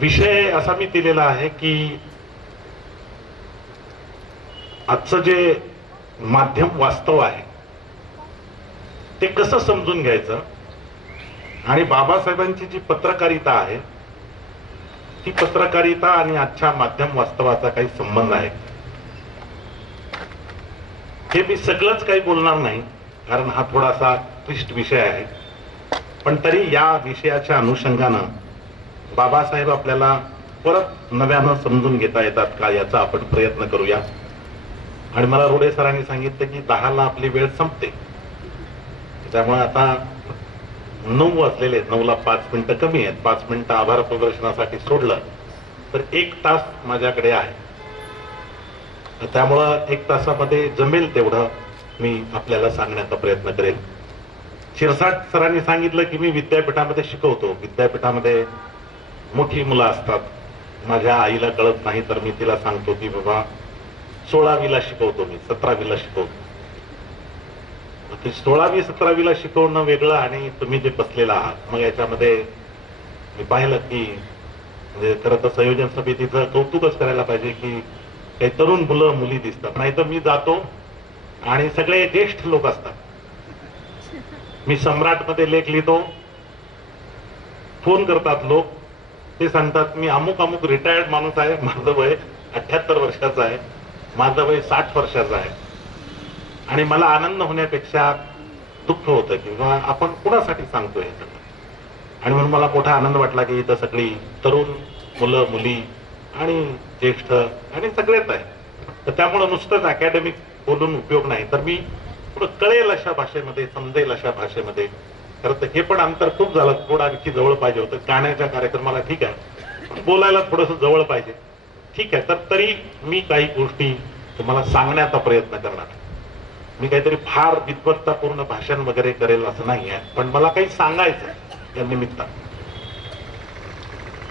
विषय असा मी दिलेला आहे की आजचं जे माध्यम वास्तव आहे ते कसं समजून घ्यायचं आणि बाबासाहेबांची जी पत्रकारिता आहे ती पत्रकारिता आणि आजच्या माध्यम वास्तवाचा काही संबंध आहे हे मी सगळंच काही बोलणार नाही, कारण हा थोडासा क्लिष्ट विषय आहे. पण तरी या विषयाच्या अनुषंगानं बाबासाहेब आपल्याला परत नव्यानं समजून घेता येतात का याचा आपण प्रयत्न करूया. आणि मला रोडे सरांनी सांगितलं की 10ला आपली वेळ संपते, त्यामुळे आता 9 वाजलेले, 9ला 5 मिनिटं कमी आहेत. 5 मिनिटं आभार प्रदर्शनासाठी सोडलं तर 1 तास माझ्याकडे आहे. त्यामुळं 1 तासामध्ये जमेल तेवढं मी आपल्याला सांगण्याचा प्रयत्न करेल. शिरसाट सरांनी सांगितलं की मी विद्यापीठामध्ये शिकवतो. विद्यापीठामध्ये मोठी मुलं असतात. माझ्या आईला कळत नाही तर मी तिला सांगतो की बाबा 16वीला शिकवतो, मी 17वीला शिकवतो. 16वी 17वीला शिकवणं वेगळं आणि तुम्ही जे बसलेला आहात, मग याच्यामध्ये मी पाहिलं की म्हणजे खरं तर संयोजन समितीचं कौतुकच करायला पाहिजे की काही तरुण मुलं मुली दिसतात. नाही तर मी जातो आणि सगळे ज्येष्ठ लोक असतात. मी सम्राटमध्ये लेख लिहितो, फोन करतात लोक, ते सांगतात मी अमुक अमुक रिटायर्ड माणूस आहे, माझं वय 78 वर्षाचं आहे, माझं वय 60 वर्षाचं आहे. आणि मला आनंद होण्यापेक्षा दुःख होतं किंवा आपण कुणासाठी सांगतोय. आणि म्हणून मला मोठा आनंद वाटला की इथं सगळी तरुण मुलं मुली आणि ज्येष्ठ आणि सगळेच आहे. तर त्यामुळे नुसतंच अकॅडमिक बोलून उपयोग नाही, तर मी थोडं कळेल अशा भाषेमध्ये, समजेल अशा भाषेमध्ये. खरं तर हे पण अंतर खूप झालं, थोडं आणखी जवळ पाहिजे होतं. गाण्याच्या कार्यक्रमाला ठीक आहे, बोलायला थोडंसं जवळ पाहिजे, ठीक आहे. तर तरी मी काही गोष्टी तुम्हाला सांगण्याचा प्रयत्न करणार. मी काहीतरी फार विद्वत्तापूर्ण भाषण वगैरे करेल असं नाही आहे, पण मला काही सांगायचं या निमित्तानं.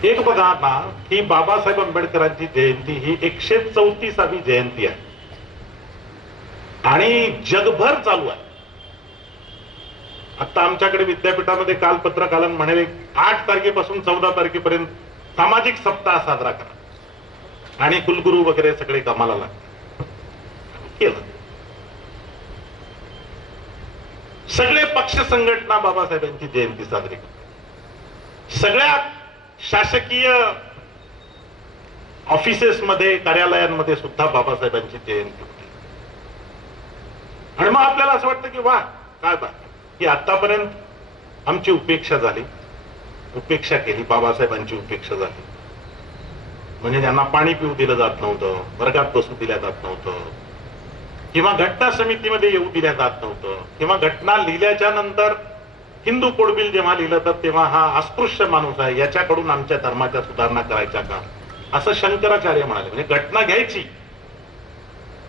एक बघा ना की बाबासाहेब आंबेडकरांची जयंती ही 134वी जयंती आहे आणि जगभर चालू आहे. आता आमच्याकडे विद्यापीठामध्ये काल पत्रकालन म्हणाले 8 तारखेपासून 14 तारखेपर्यंत सामाजिक सप्ताह साजरा करा आणि कुलगुरू वगैरे सगळे कामाला लागले. केलं. सगळे पक्ष संघटना बाबासाहेबांची जयंती साजरी करतात. सगळ्या शासकीय ऑफिसेसमध्ये, कार्यालयांमध्ये सुद्धा बाबासाहेबांची जयंती होती. आणि मग आपल्याला असं वाटतं की वा काय बात की आतापर्यंत आमची उपेक्षा झाली, उपेक्षा केली, बाबासाहेबांची उपेक्षा झाली. म्हणजे त्यांना पाणी पिऊ दिलं जात नव्हतं, वर्गात बसू दिल्या जात नव्हतं, किंवा घटना समितीमध्ये येऊ दिल्या जात नव्हतं, किंवा घटना लिहिल्याच्या नंतर हिंदू कोड बिल जेव्हा लिहिलं तर तेव्हा हा अस्पृश्य माणूस आहे, याच्याकडून आमच्या धर्माच्या सुधारणा करायच्या का, असं शंकराचार्य म्हणाले. म्हणजे घटना घ्यायची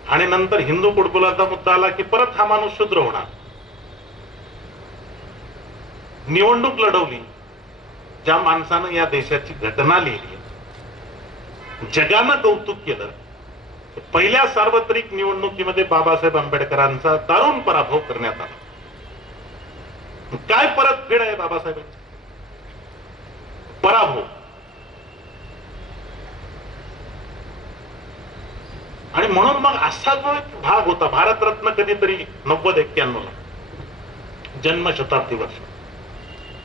आणि नंतर हिंदू कोड बिलाचा मुद्दा आला की परत हा माणूस शूद्र होणार. निवडणूक लढवली ज्या माणसानं या देशाची घटना लिहिली, जगानं कौतुक केलं. पहिल्या सार्वत्रिक निवडणुकीमध्ये बाबासाहेब आंबेडकरांचा दारुण पराभव करण्यात आला. काय परतफेड आहे बाबासाहेबांची? पराभव. आणि म्हणून मग असा जो एक भाग होता, भारतरत्न कधीतरी 90-91ला जन्मशताब्दी वर्ष,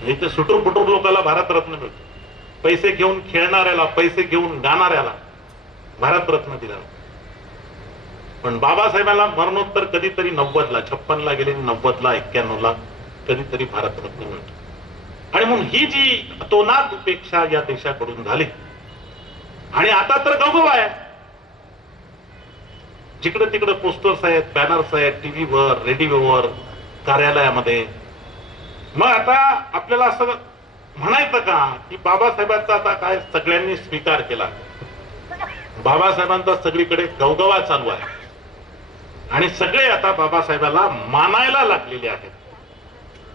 इथे सुटूर फुटूर लोकांना भारतरत्न मिळतो. पैसे घेऊन खेळणाऱ्याला, पैसे घेऊन गाणाऱ्याला भारतरत्न दिला. पण बाबासाहेबांना मरणोत्तर कधीतरी 90ला, 56ला गेले, 90ला, 91ला कधीतरी भारतरत्न मिळतो. आणि म्हणून ही जी अतोनात उपेक्षा या देशाकडून झाली, आणि आता तर गौरव आहे. जिकडे तिकडे पोस्टर्स आहेत, बॅनर्स आहेत, टीव्हीवर, रेडिओवर, कार्यालयामध्ये. मग आता आपल्याला असं म्हणायचं का की बाबासाहेबांचा आता काय सगळ्यांनी स्वीकार केला, बाबासाहेबांचा सगळीकडे गवगवा चालू आहे आणि सगळे आता बाबासाहेबाला मानायला लागलेले आहेत,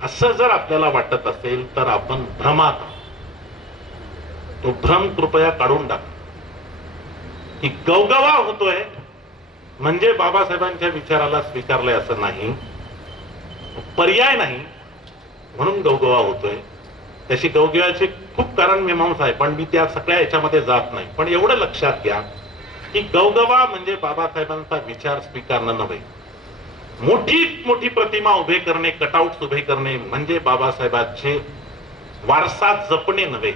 असं जर आपल्याला वाटत असेल तर आपण भ्रमात, तो भ्रम कृपया काढून टाका. की गवगवा होतोय म्हणजे बाबासाहेबांच्या विचाराला स्वीकारलंय असं नाही, पर्याय नाही म्हणून गवगवा होतोय. त्याची गवगव्याची खूप कारण मीमांसा आहे, पण मी त्या सगळ्या याच्यामध्ये जात नाही. पण एवढं लक्षात घ्या की गवगवा म्हणजे बाबासाहेबांचा विचार स्वीकारणं नव्हे. मोठी मोठी प्रतिमा उभे करणे, कटआउट्स उभे करणे म्हणजे बाबासाहेबांचे वारसा जपणे नव्हे.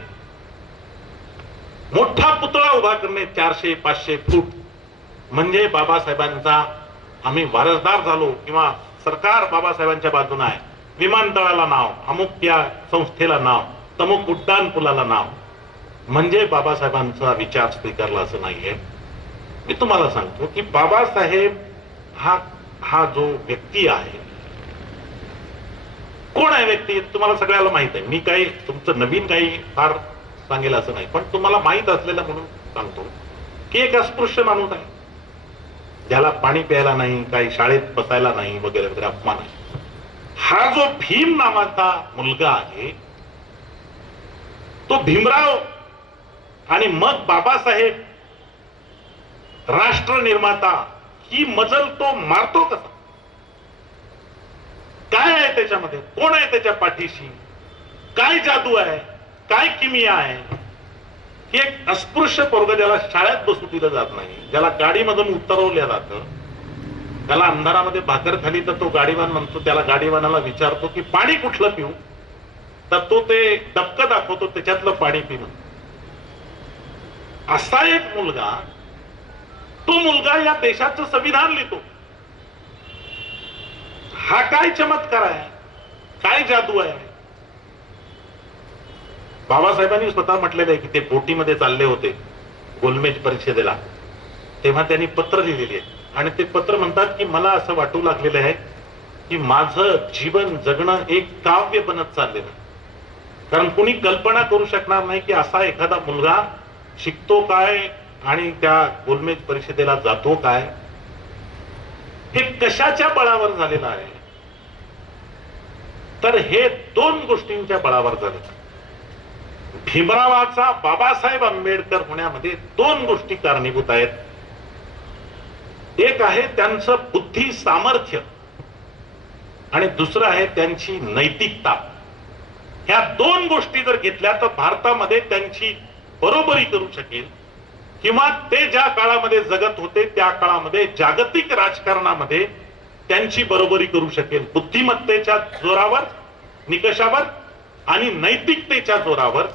मोठा पुतळा उभा करणे 400-500 फूट म्हणजे बाबासाहेबांचा आम्ही वारसदार झालो किंवा सरकार बाबासाहेबांच्या बाजूने आहे, विमानतळाला नाव, अमुक या संस्थेला नाव, तमुक उड्डाण पुलाला नाव म्हणजे बाबासाहेबांचा विचार स्वीकारला असं नाहीये. मी तुम्हाला सांगतो की बाबासाहेब हा जो व्यक्ती आहे, कोण आहे व्यक्ती तुम्हाला सगळ्याला माहित आहे. मी काही तुमचं नवीन काही फार सांगेल असं नाही, पण तुम्हाला माहित असलेलं म्हणून सांगतो की एक अस्पृश्य माणूस आहे, ज्याला पाणी प्यायला नाही, काही शाळेत बसायला नाही वगैरे वगैरे, अपमान आहे. हा जो भीम नावाचा मुलगा आहे तो भीमराव आणि मग बाबासाहेब राष्ट्र निर्माता ही मजल तो मारतो कसा? काय आहे त्याच्यामध्ये? कोण आहे त्याच्या पाठीशी? काय जादू आहे? काय किमिया आहे? की एक अस्पृश्य पोरग ज्याला शाळेत बसू दिलं जात नाही, ज्याला गाडीमधून उतरवलं जातं, त्याला अंधारामध्ये भाकर खाली तर तो गाडीवान म्हणतो, त्याला गाडीवानाला विचारतो की पाणी कुठलं पिऊ, तर तो ते डबकं दाखवतो, त्याच्यातलं पाणी पिणं. असा एक मुलगा, तो मुलगा या देशाचं संविधान लिहितो. हा काय चमत्कार आहे? काय जादू आहे? बाबासाहेबांनी स्वतः म्हटलेलं आहे की ते बोटीमध्ये चालले होते गोलमेज परिषदेला, तेव्हा त्यांनी पत्र लिहिलेली आहे आणि ते पत्र म्हणतात की मला असं वाटू लागलेलं आहे की माझं जीवन जगणं एक काव्य बनत चाललेलं. कारण कुणी कल्पना करू शकणार नाही की असा एखादा मुलगा शिकतो काय आणि त्या गोलमेज परिषदेला जातो काय. हे कशाच्या बळावर झालेलं आहे? तर हे दोन गोष्टींच्या बळावर झाले. भीमरावाचा बाबासाहेब आंबेडकर होण्यामध्ये दोन गोष्टी कारणीभूत आहेत. एक आहे त्यांचं बुद्धी सामर्थ्य आणि दुसरं आहे त्यांची नैतिकता. ह्या दोन गोष्टी जर घेतल्या तर भारतामध्ये त्यांची बरोबरी करू शकेल किंवा ते ज्या काळामध्ये जगत होते त्या काळामध्ये जागतिक राजकारणामध्ये त्यांची बरोबरी करू शकेल. बुद्धिमत्तेच्या जोरावर, निकषावर आणि नैतिकतेच्या जोरावर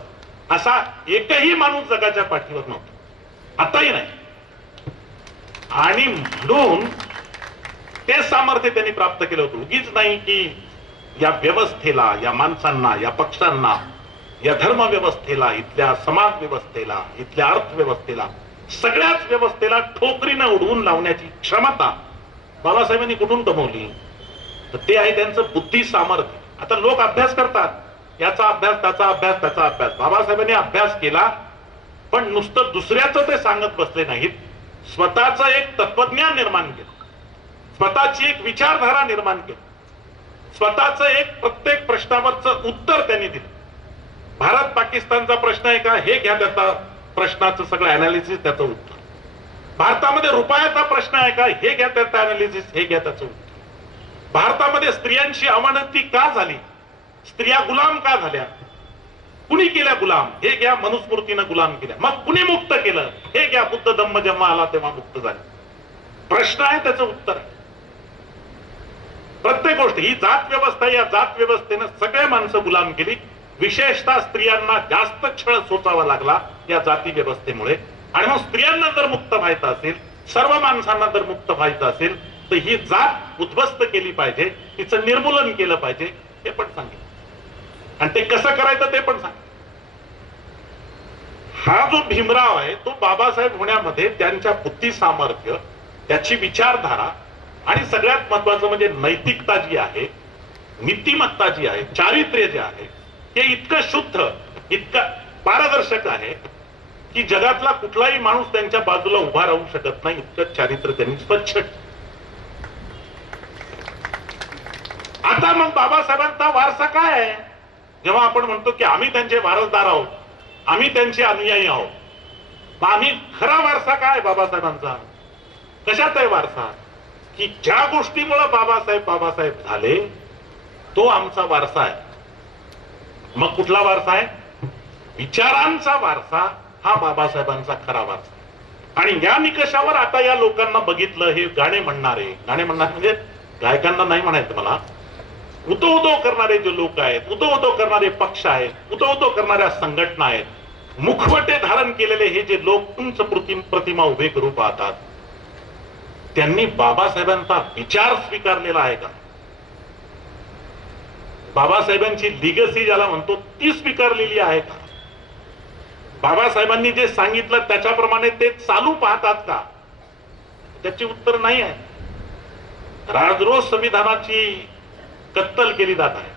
असा एकही माणूस जगाच्या पाठीवर नव्हता, आताही नाही. आणि म्हणून ते सामर्थ्य त्यांनी प्राप्त केलं होतं. उगीच नाही की या व्यवस्थेला, या माणसांना, या पक्षांना, या धर्म व्यवस्थेला, इथल्या समाज व्यवस्थेला, इथल्या अर्थव्यवस्थेला, सगळ्याच व्यवस्थेला ठोकरीनं उडवून लावण्याची क्षमता बाबासाहेबांनी कुठून कमवली? तर ते आहे त्यांचं बुद्धी सामर्थ्य. आता लोक अभ्यास करतात, याचा अभ्यास, त्याचा अभ्यास, त्याचा अभ्यास. बाबासाहेबांनी अभ्यास केला, पण नुसतं दुसऱ्याचं ते सांगत बसले नाहीत. स्वतःचं एक तत्वज्ञान निर्माण केलं, स्वतःची एक विचारधारा निर्माण केली, स्वतःचं एक प्रत्येक प्रश्नावरचं उत्तर त्यांनी दिलं. भारत पाकिस्तानचा प्रश्न आहे का, हे घ्या त्याचा प्रश्नाचं सगळं अनालिसिस, त्याचं उत्तर. भारतामध्ये रुपयाचा प्रश्न आहे का, हे घ्या त्याचं अनालिसिस, हे घ्या त्याचं उत्तर. भारतामध्ये स्त्रियांची अवनती का झाली, स्त्रिया गुलाम का झाल्या, कुणी केल्या गुलाम, हे घ्या मनुस्मृतीनं गुलाम केल्या. मग कुणी मुक्त केलं, हे घ्या बुद्ध धम्म जेव्हा आला तेव्हा मुक्त झाले. प्रश्न आहे, त्याचं उत्तर आहे. प्रत्येक गोष्ट ही जात व्यवस्था, या जात व्यवस्थेनं सगळे माणसं गुलाम केली. विशेषतः स्त्रियांना जास्त छळ सोसावा लागला या जाती व्यवस्थेमुळे. आणि मग स्त्रियांना जर मुक्त व्हायचं असेल, सर्व माणसांना जर मुक्त व्हायचं असेल तर ही जात उद्ध्वस्त केली पाहिजे, तिचं निर्मूलन केलं पाहिजे, हे पण सांगितलं. आणि ते कसं करायचं ते पण सांग. हा जो भीमराव आहे तो बाबासाहेब होण्यामध्ये त्यांच्या बुद्धी सामर्थ्य, त्याची विचारधारा आणि सगळ्यात महत्वाचं म्हणजे नैतिकता जी आहे, नीतिमत्ता जी आहे, चारित्र्य जे आहे, ते इतकं शुद्ध, इतकं पारदर्शक आहे की जगातला कुठलाही माणूस त्यांच्या बाजूला उभा राहू शकत नाही. इतकं चारित्र्य त्यांनी स्वच्छ. आता मग बाबासाहेबांचा वारसा काय आहे? जेव्हा आपण म्हणतो की आम्ही त्यांचे वारसदार आहोत, आम्ही त्यांचे अनुयायी आहोत, मग आम्ही खरा वारसा काय बाबासाहेबांचा? कशात आहे वारसा? की ज्या गोष्टीमुळे बाबासाहेब झाले तो आमचा वारसा आहे. मग कुठला वारसा आहे? विचारांचा वारसा हा बाबासाहेबांचा खरा वारसा. आणि या निकषावर आता या लोकांना बघितलं, हे गाणे म्हणणारे म्हणजे गायकांना नाही म्हणायचं मला, उदो करणारे जे लोक आहेत, उदो करणारे पक्ष आहेत, उदो करणाऱ्या संघटना आहेत, मुखवटे धारण केलेले हे जे लोक उंच प्रतिमा उभे करू पाहतात, त्यांनी बाबासाहेबांचा विचार स्वीकारलेला आहे का? बाबासाहेबांची लिगसी ज्याला म्हणतो ती स्वीकारलेली आहे का? बाबासाहेबांनी जे सांगितलं त्याच्याप्रमाणे ते चालू पाहतात का? त्याची उत्तर नाही आहे. राजरोज संविधानाची कत्तल केली जात आहे.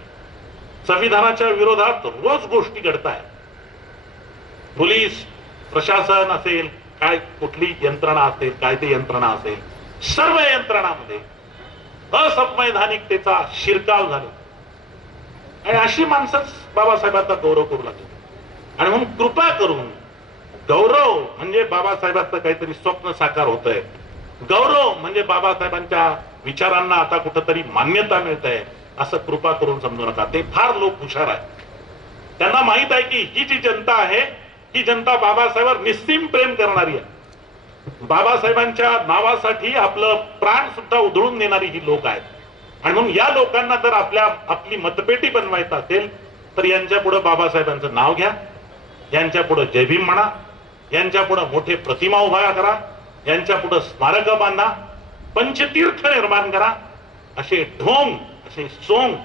संविधानाच्या विरोधात रोज गोष्टी घडत आहेत. पोलीस प्रशासन असेल, काय कुठली यंत्रणा असेल, कायदे यंत्रणा असेल, सर्व यंत्रणामध्ये असंवैधानिकतेचा शिरकाव झाला. आणि अशी माणसंच बाबासाहेबांचा गौरव करू लागली. आणि म्हणून कृपा करून गौरव म्हणजे बाबासाहेबांचं काहीतरी स्वप्न साकार होत आहे, गौरव म्हणजे बाबासाहेबांच्या विचारांना आता कुठंतरी मान्यता मिळत आहे, असं कृपा करून समजू नका. ते फार लोक हुशार आहेत. त्यांना माहित आहे की ही जी जनता आहे, ही जनता बाबासाहेबांवर निस्सीम प्रेम करणारी आहे. बाबासाहेबांच्या नावासाठी आपलं प्राण सुद्धा उधळून देणारी ही लोक आहेत. आणि म्हणून या लोकांना जर आपली मतपेटी बनवायचं असेल तर यांच्या पुढे बाबासाहेबांचं नाव घ्या, यांच्या पुढे जय भीम म्हणा, यांच्या पुढे मोठे प्रतिमा उभा करा, यांच्या पुढे स्मारक बांधा, पंचतीर्थ निर्माण करा. असे ढोंग, असे सोंग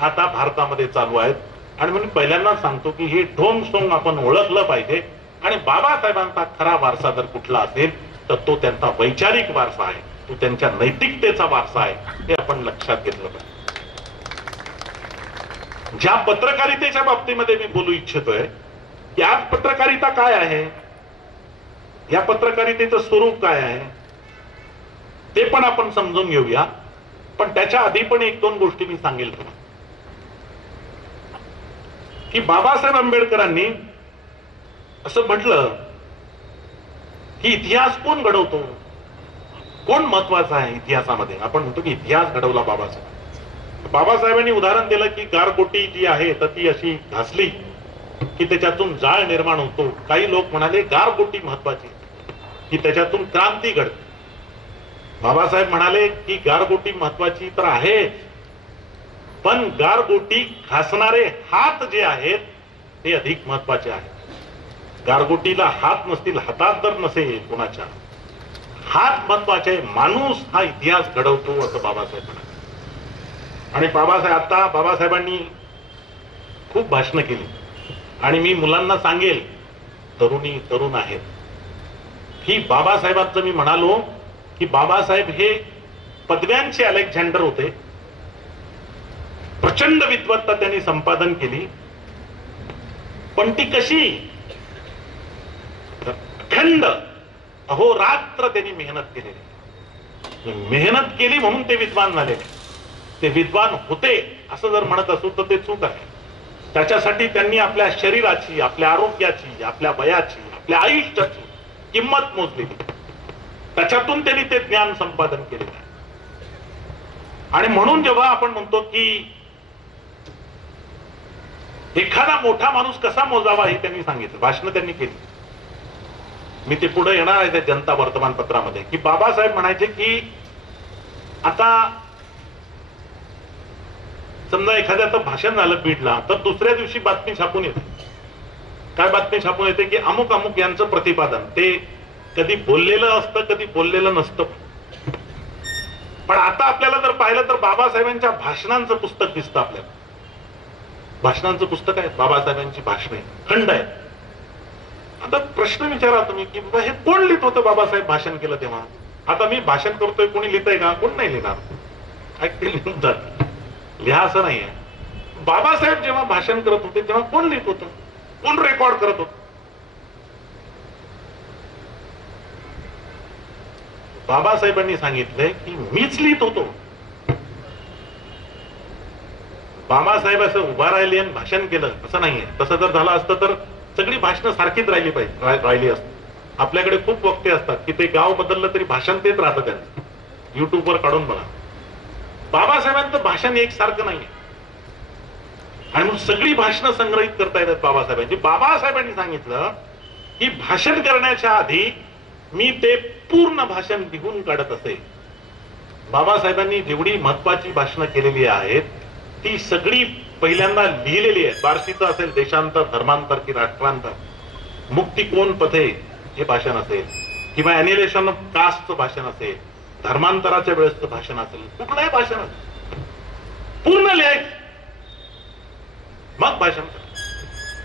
आता भारतामध्ये चालू आहेत. आणि म्हणून पहिल्यांदा सांगतो की हे ढोंग सोंग आपण ओळखलं पाहिजे. आणि बाबासाहेबांचा खरा वारसा जर कुठला असेल तर तो त्यांचा वैचारिक वारसा आहे, तो त्यांच्या नैतिकतेचा वारसा आहे, हे आपण लक्षात घेतलं पाहिजे. ज्या पत्रकारितेच्या बाबतीमध्ये मी बोलू इच्छितोय, या पत्रकारिता काय आहे, या पत्रकारितेचं स्वरूप काय आहे ते पण आपण समजून घेऊया. पण त्याच्या आधी पण एक दोन गोष्टी मी सांगेल तुम्हाला की बाबासाहेब आंबेडकरांनी असं म्हटलं की इतिहास कोण घडवतो, कोण महत्वाचा आहे इतिहासामध्ये. आपण म्हणतो की इतिहास घडवला बाबासाहेब. बाबासाहेबांनी उदाहरण दिलं की गारगोटी जी आहे तर ती अशी घासली की त्याच्यातून जाळ निर्माण होतो. काही लोक म्हणाले गारगोटी महत्वाची की त्याच्यातून क्रांती घडते. बाबासाहेब म्हणाले की गारगोटी महत्वाची तर आहे, पण गारगोटी घासणारे हात जे आहेत ते अधिक महत्वाचे आहेत. गारगोटीला हात नसतील, हातात जर नसेल कोणाच्या, हात महत्वाचे. माणूस हा इतिहास घडवतो असं बाबासाहेब म्हणाले. आणि बाबासाहेबांनी खूप भाषणं केली. आणि मी मुलांना सांगेल, तरुण आहेत, ही बाबासाहेबांचं मी म्हणालो की बाबासाहेब हे पदव्यांचे अलेक्झांडर होते. प्रचंड विद्वत्ता त्यांनी संपादन केली. पण ती कशी? अखंड अहोरात्र त्यांनी मेहनत केलेली. मेहनत केली म्हणून ते विद्वान झाले. ते विद्वान होते असं जर म्हणत असू तर ते चूक आहे. त्याच्यासाठी त्यांनी आपल्या शरीराची, आपल्या आरोग्याची, आपल्या वयाची, आपल्या आयुष्याची किंमत मोजलेली. त्याच्यातून त्यांनी ते ज्ञान संपादन केलेलं आहे. आणि म्हणून जेव्हा आपण म्हणतो की एखादा मोठा माणूस कसा मोजावा हे त्यांनी सांगितलं, भाषणं त्यांनी केली. मी ते पुढे येणार आहे त्या जनता वर्तमानपत्रामध्ये की बाबासाहेब म्हणायचे की आता समजा एखाद्याचं भाषण झालं बीडला तर दुसऱ्या दिवशी बातमी छापून येते. काय बातमी छापून येते की अमुक अमुक यांचं प्रतिपादन. ते कधी बोललेलं असतं, कधी बोललेलं नसतं. पण आता आपल्याला जर पाहिलं तर बाबासाहेबांच्या भाषणांचं पुस्तक दिसतं आपल्याला. भाषणांचं पुस्तक आहे, बाबासाहेबांची भाषणे खंड आहे. आता प्रश्न विचारा तुम्ही की बाबा हे कोण लिहित होतं बाबासाहेब भाषण केलं तेव्हा? आता मी भाषण करतोय, कोणी लिहितंय का? कोण नाही लिहिणार. ऐकते लिहून जात, लिहा असं नाहीये. बाबासाहेब जेव्हा भाषण करत होते तेव्हा कोण लिहित होतं, कोण रेकॉर्ड करत होतं? बाबासाहेबांनी सांगितलंय की मीच लिहित होतो. बाबासाहेब असं उभा राहिले आणि भाषण केलं असं नाहीये. तसं जर झालं असतं तर सगळी भाषणं सारखीच राहिली असत. आपल्याकडे खूप वक्ते असतात की ते गाव बदललं तरी भाषण तेच राहतं त्यांचं. युट्यूबवर काढून बघा. बाबासाहेबांचं भाषण एकसारखं नाहीये. आणि मग सगळी भाषणं संग्रहित करता येतात बाबासाहेबांची. बाबासाहेबांनी सांगितलं की भाषण करण्याच्या आधी मी ते पूर्ण भाषण लिहून काढत असे. बाबासाहेबांनी जेवढी महत्वाची भाषणं केलेली आहेत ती सगळी पहिल्यांदा लिहिलेली आहे. बार्शीचं असेल देशांतर, धर्मांतर की राष्ट्रांतर, मुक्ती कोण पथे हे भाषण असेल, किंवा अॅनिलेशन ऑफ कास्टचं भाषण असेल, धर्मांतराच्या वेळेसचं भाषण असेल, कुठलंही भाषण असेल पूर्ण लिहायचं मग भाषण.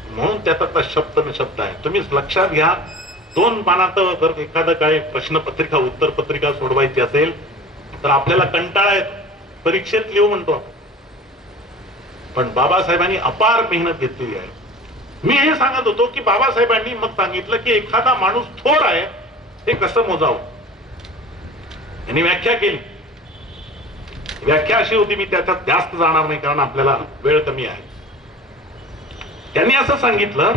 म्हणून त्याचा शब्द न शब्द आहे. तुम्ही लक्षात घ्या, 2 पानात जर एखादं काय प्रश्नपत्रिका उत्तरपत्रिका सोडवायची असेल तर आपल्याला कंटाळा येतो, परीक्षेत लिहू म्हणतो आपण. पण बाबासाहेबांनी अपार मेहनत घेतलेली आहे. मी हे सांगत होतो की बाबासाहेबांनी मग सांगितलं की एखादा माणूस थोर आहे हे कसं मोजावं. यांनी व्याख्या केली. व्याख्या अशी होती, मी त्याच्यात जास्त जाणार नाही कारण आपल्याला वेळ कमी आहे. त्यांनी असं सांगितलं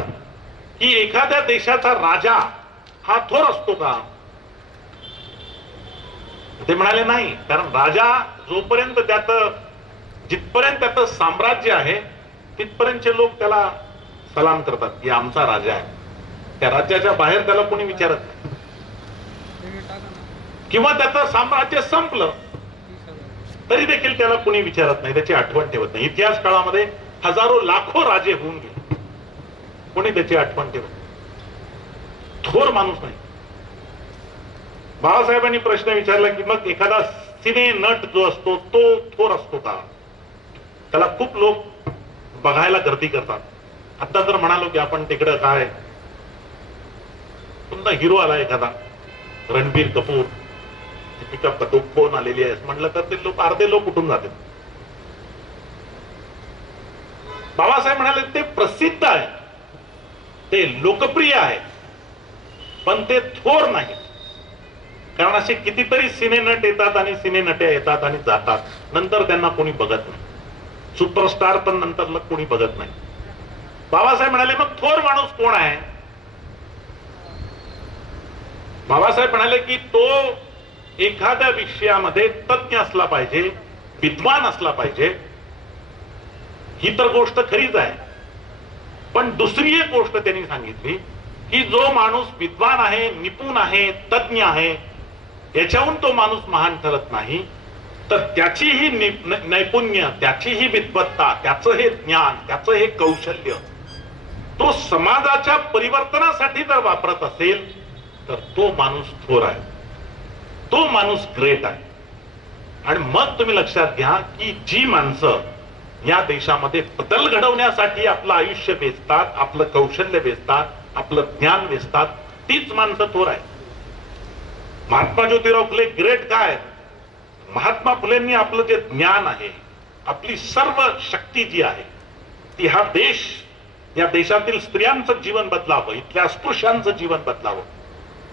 की एखाद्या देशाचा राजा हा थोर असतो का? ते म्हणाले नाही, कारण राजा जोपर्यंत जिथपर्यंत त्याचं साम्राज्य आहे तिथपर्यंतचे लोक त्याला सलाम करतात की आमचा राजा आहे. त्या राज्याच्या बाहेर त्याला कोणी विचारत नाही, किंवा त्याचं साम्राज्य संपलं तरी देखील त्याला कोणी विचारत नाही, त्याची आठवण ठेवत नाही. इतिहास काळामध्ये हजारो लाखो राजे होऊन गेले, कोणी त्याची आठवण ठेवत. थोर माणूस नाही. बाबासाहेबांनी प्रश्न विचारला की मग एखादा सिने नट जो असतो तो थोर असतो का? त्याला खूप लोक बघायला गर्दी करतात. आता जर म्हणालो की आपण तिकडं काय पुन्हा हिरो आला एखादा, रणबीर कपूर, दीपिका पदुकोण आलेली आहे म्हटलं तर ते लोक अर्धे लोक उठून जातात. बाबासाहेब म्हणाले ते प्रसिद्ध आहे, ते लोकप्रिय आहे, पण ते थोर नाही. कारण असे कितीतरी सिनेनट येतात आणि सिनेनट्या येतात आणि जातात, नंतर त्यांना कोणी बघत नाही. सुपरस्टार पण नंतर कोणी बघत नाही. बाबासाहेब म्हणाले मग थोर माणूस कोण आहे? बाबासाहेब म्हणाले की तो एखाद्या विषयामध्ये तज्ञ असला पाहिजे, विद्वान असला पाहिजे. ही तर गोष्ट खरीच आहे, पण दुसरी एक गोष्ट त्यांनी सांगितली की जो माणूस विद्वान आहे, निपुण आहे, तज्ञ आहे, याच्याहून तो माणूस महान ठरत नाही, तर त्याची ही नैपुण्य, त्याची ही विद्वत्ता, त्याचं हे ज्ञान, त्याचं हे कौशल्य तो समाजाच्या परिवर्तनासाठी जर वापरत असेल तर तो माणूस थोर आहे, तो माणूस ग्रेट आहे. आणि मग तुम्ही लक्षात घ्या की जी माणसं या देशामध्ये बदल घडवण्यासाठी आपलं आयुष्य वेचतात, आपलं कौशल्य वेचतात, आपलं ज्ञान वेचतात, तीच माणसं थोर आहे. महात्मा ज्योतिराव फुले ग्रेट काय? महात्मा फुलेंनी आपलं जे ज्ञान आहे, आपली सर्व शक्ती जी आहे ती हा देश, या देशातील स्त्रियांचं जीवन बदलावं, इथल्या अस्पृश्यांचं जीवन बदलावं,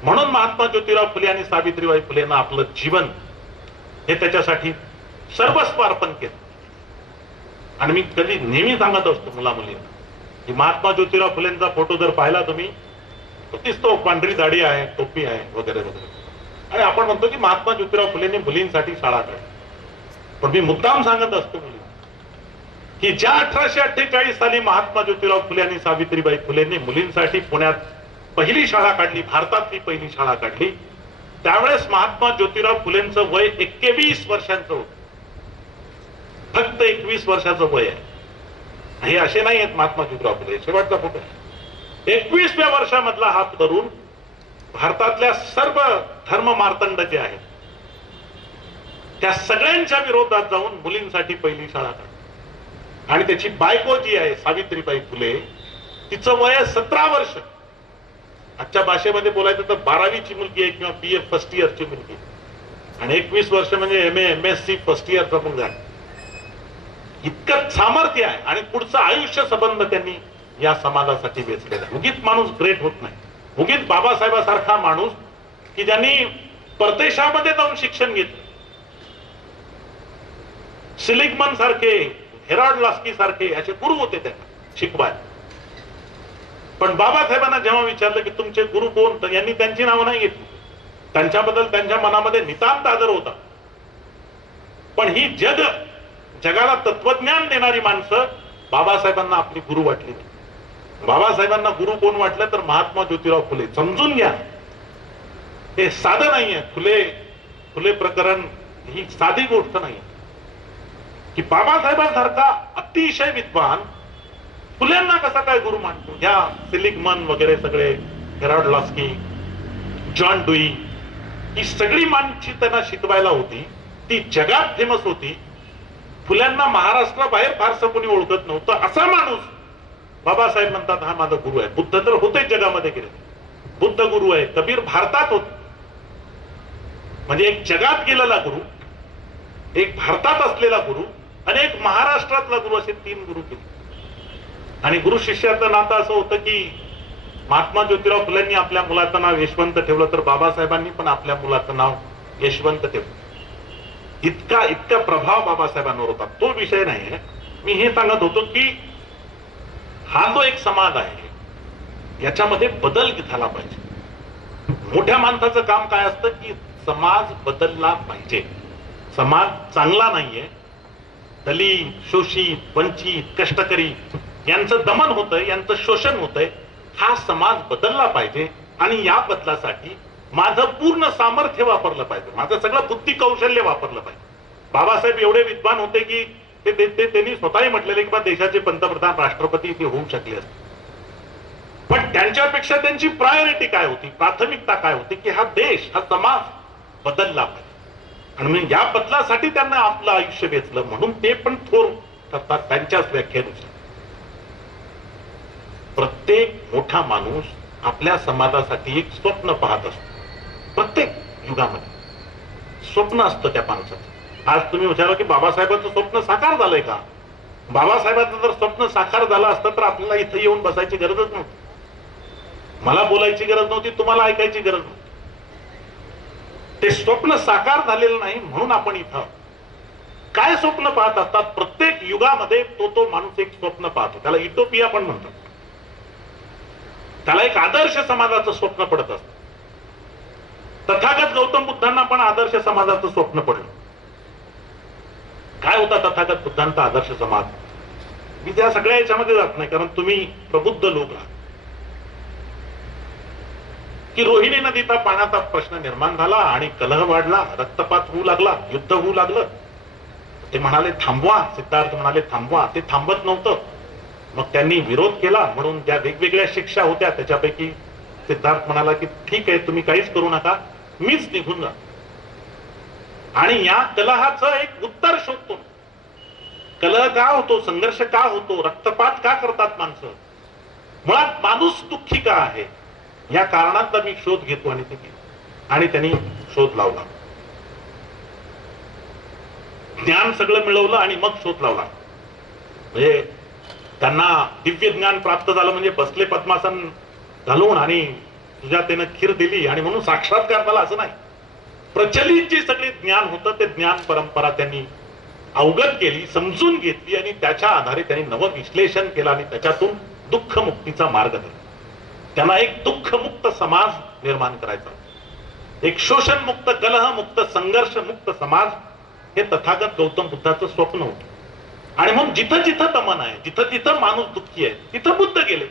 म्हणून महात्मा ज्योतिराव फुले आणि सावित्रीबाई फुलेंना आपलं जीवन हे त्याच्यासाठी सर्वस्व अर्पण केलं. आणि मी कधी नेहमी सांगत असतो मुला मुलींना की महात्मा ज्योतिराव फुलेंचा फोटो जर पाहिला तुम्ही तर दिसतो पांढरी दाढी आहे, टोपी आहे वगैरे वगैरे, आणि आपण म्हणतो की महात्मा ज्योतिराव फुलेंनी मुलींसाठी शाळा काढली. पण मी मुद्दाम सांगत असतो मुली की ज्या 1848 साली महात्मा ज्योतिराव फुले आणि सावित्रीबाई फुलेंनी मुलींसाठी पुण्यात पहिली शाळा काढली, भारतातली पहिली शाळा काढली, त्यावेळेस महात्मा ज्योतिराव फुलेंचं वय 21 वर्षांचं होतं. फक्त 21 वर्षाचं वय आहे. हे असे नाही आहेत महात्मा ज्योतिराव फुले, शेवटचा फोटो 21व्या वर्षामधला हा तरुण भारतातल्या सर्व धर्म मार्तंड जे आहेत त्या सगळ्यांच्या विरोधात जाऊन मुलींसाठी पहिली शाळा काढली. आणि त्याची बायको जी आहे सावित्रीबाई फुले, तिचं वय 17 वर्ष. आजच्या भाषेमध्ये बोलायचं तर 12वीची मुलगी आहे किंवा BA फर्स्ट इयरची मुलगी, आणि 21 वर्ष म्हणजे MA MSc फर्स्ट इयरचा मुलगा आहे. इतकं सामर्थ्य आहे आणि पुढचं आयुष्य संबंध त्यांनी या समाजासाठी वेचलेला. उगीच माणूस ग्रेट होत नाही. उगीच बाबासाहेबांसारखा माणूस की ज्यांनी परदेशामध्ये जाऊन शिक्षण घेतलं, सिलिगमन सारखे, हेरॉल्ड लास्की सारखे असे गुरु होते त्यांना शिकवायला. पण बाबासाहेबांना जेव्हा विचारलं की तुमचे गुरु कोण, तर यांनी त्यांची नावं नाही घेतली. त्यांच्याबद्दल त्यांच्या मनामध्ये नितांत आदर होता. पण ही जगाला तत्वज्ञान देणारी माणसं बाबासाहेबांना आपली गुरु वाटली नाही. बाबासाहेबांना गुरु कोण वाटलं तर महात्मा ज्योतिराव फुले. समजून घ्या, हे साधं नाहीये. फुले प्रकरण ही साधी गोष्ट नाही की बाबासाहेबांसारखा अतिशय विद्वान फुल्यांना कसा काय गुरु मानतो. ह्या सिलिगमन वगैरे सगळे, हेरॉड लॉस्की, जॉन डुई, ही सगळी माणशी त्यांना शिकवायला होती, ती जगात फेमस होती. फुल्यांना महाराष्ट्राबाहेर फारसं कोणी ओळखत नव्हतं. असा माणूस बाबासाहेब म्हणतात हा माझा गुरु आहे. बुद्ध तर होतेच जगामध्ये गेले, बुद्ध गुरु आहे. कबीर भारतात होते, म्हणजे एक जगात गेलेला गुरु, एक भारतात असलेला गुरु आणि एक महाराष्ट्रातला गुरु, असे 3 गुरु केले. आणि गुरु शिष्याचं नातं असं होतं की महात्मा ज्योतिराव फुलेंनी आपल्या मुलाचं नाव यशवंत ठेवलं, तर बाबासाहेबांनी पण आपल्या मुलाचं नाव यशवंत ठेवलं. इतका प्रभाव बाबासाहेबांवर होता. तो विषय नाही आहे. मी हे सांगत होतो की हा जो एक समाज आहे याच्यामध्ये बदल झाला पाहिजे. मोठ्या माणसाचं काम काय असतं की समाज बदलला पाहिजे. समाज चांगला नाहीये. दलित, शोषित, वंचित, कष्टकरी यांचं दमन होतंय, यांचं शोषण होतंय. हा समाज बदलला पाहिजे आणि या बदलासाठी माझं पूर्ण सामर्थ्य वापरलं पाहिजे, माझं सगळं बुद्धी कौशल्य वापरलं पाहिजे. बाबासाहेब एवढे विद्वान होते की त्यांनी स्वतःही म्हटलेले की देशाचे पंतप्रधान, राष्ट्रपती ते होऊ शकले असते. पण त्यांच्यापेक्षा त्यांची प्रायोरिटी काय होती, प्राथमिकता काय होती की हा देश, हा समाज बदलला पाहिजे. आणि म्हणजे या बदलासाठी त्यांना आपलं आयुष्य वेचलं. म्हणून ते पण थोर ठरतात त्यांच्याच व्याख्येनुसार. प्रत्येक मोठा माणूस आपल्या समाजासाठी एक स्वप्न पाहत असतो. प्रत्येक युगामध्ये स्वप्न असतं त्या माणसाचं. आज तुम्ही विचारा की बाबासाहेबांचं स्वप्न साकार झालंय का? बाबासाहेबांचं जर स्वप्न साकार झालं असतं तर आपल्याला इथं येऊन बसायची गरजच नव्हती, मला बोलायची गरज नव्हती, तुम्हाला ऐकायची गरज नव्हती. ते स्वप्न साकार झालेलं नाही म्हणून आपण इथं काय स्वप्न पाहत असतात. प्रत्येक युगामध्ये तो माणूस एक स्वप्न पाहतो. त्याला युटोपिया पण म्हणतात. त्याला एक आदर्श समाजाचं स्वप्न पडत असतं. तथागत गौतम बुद्धांना पण आदर्श समाजाचं स्वप्न पडलं. काय होता तथागत बुद्धांचा आदर्श समाज? मी त्या सगळ्या याच्यामध्ये जात नाही, कारण तुम्ही प्रबुद्ध लोक आहात. की रोहिणी नदीचा पाण्याचा प्रश्न निर्माण झाला आणि कलह वाढला, रक्तपात होऊ लागला, युद्ध होऊ लागलं. ते म्हणाले थांबवा, सिद्धार्थ म्हणाले थांबवा. ते थांबत नव्हतं. मग त्यांनी विरोध केला. म्हणून ज्या वेगवेगळ्या शिक्षा होत्या त्याच्यापैकी सिद्धार्थ म्हणाला की ठीक आहे, तुम्ही काहीच करू नका, मीच निघून जा. आणि या कलहाचं एक उत्तर शोधतो. कलह का होतो, संघर्ष का होतो, रक्तपात का करतात माणसं, मुळात माणूस दुःखी का आहे, या कारणांचा मी शोध घेतो. आणि ते आणि त्यांनी शोध लावला. ज्ञान सगळं मिळवलं आणि मग शोध लावला. म्हणजे त्यांना दिव्य ज्ञान प्राप्त झालं, म्हणजे बसले पद्मासन घालून आणि सुजातेनं खीर दिली आणि म्हणून साक्षात्कार झाला असं नाही. प्रचलित जे सगळे ज्ञान होतं ते ज्ञान परंपरा त्यांनी अवगत केली, समजून घेतली आणि त्याच्या आधारे त्यांनी नवं विश्लेषण केलं आणि त्याच्यातून दुःखमुक्तीचा मार्ग दिला. त्यांना एक दुःखमुक्त समाज निर्माण करायचा, एक शोषणमुक्त, कलहमुक्त, संघर्षमुक्त समाज हे तथागत गौतम बुद्धाचं स्वप्न होतं. आणि मग जिथं जिथं दमन आहे, जिथं जिथं माणूस दुःखी आहे, तिथं बुद्ध गेले.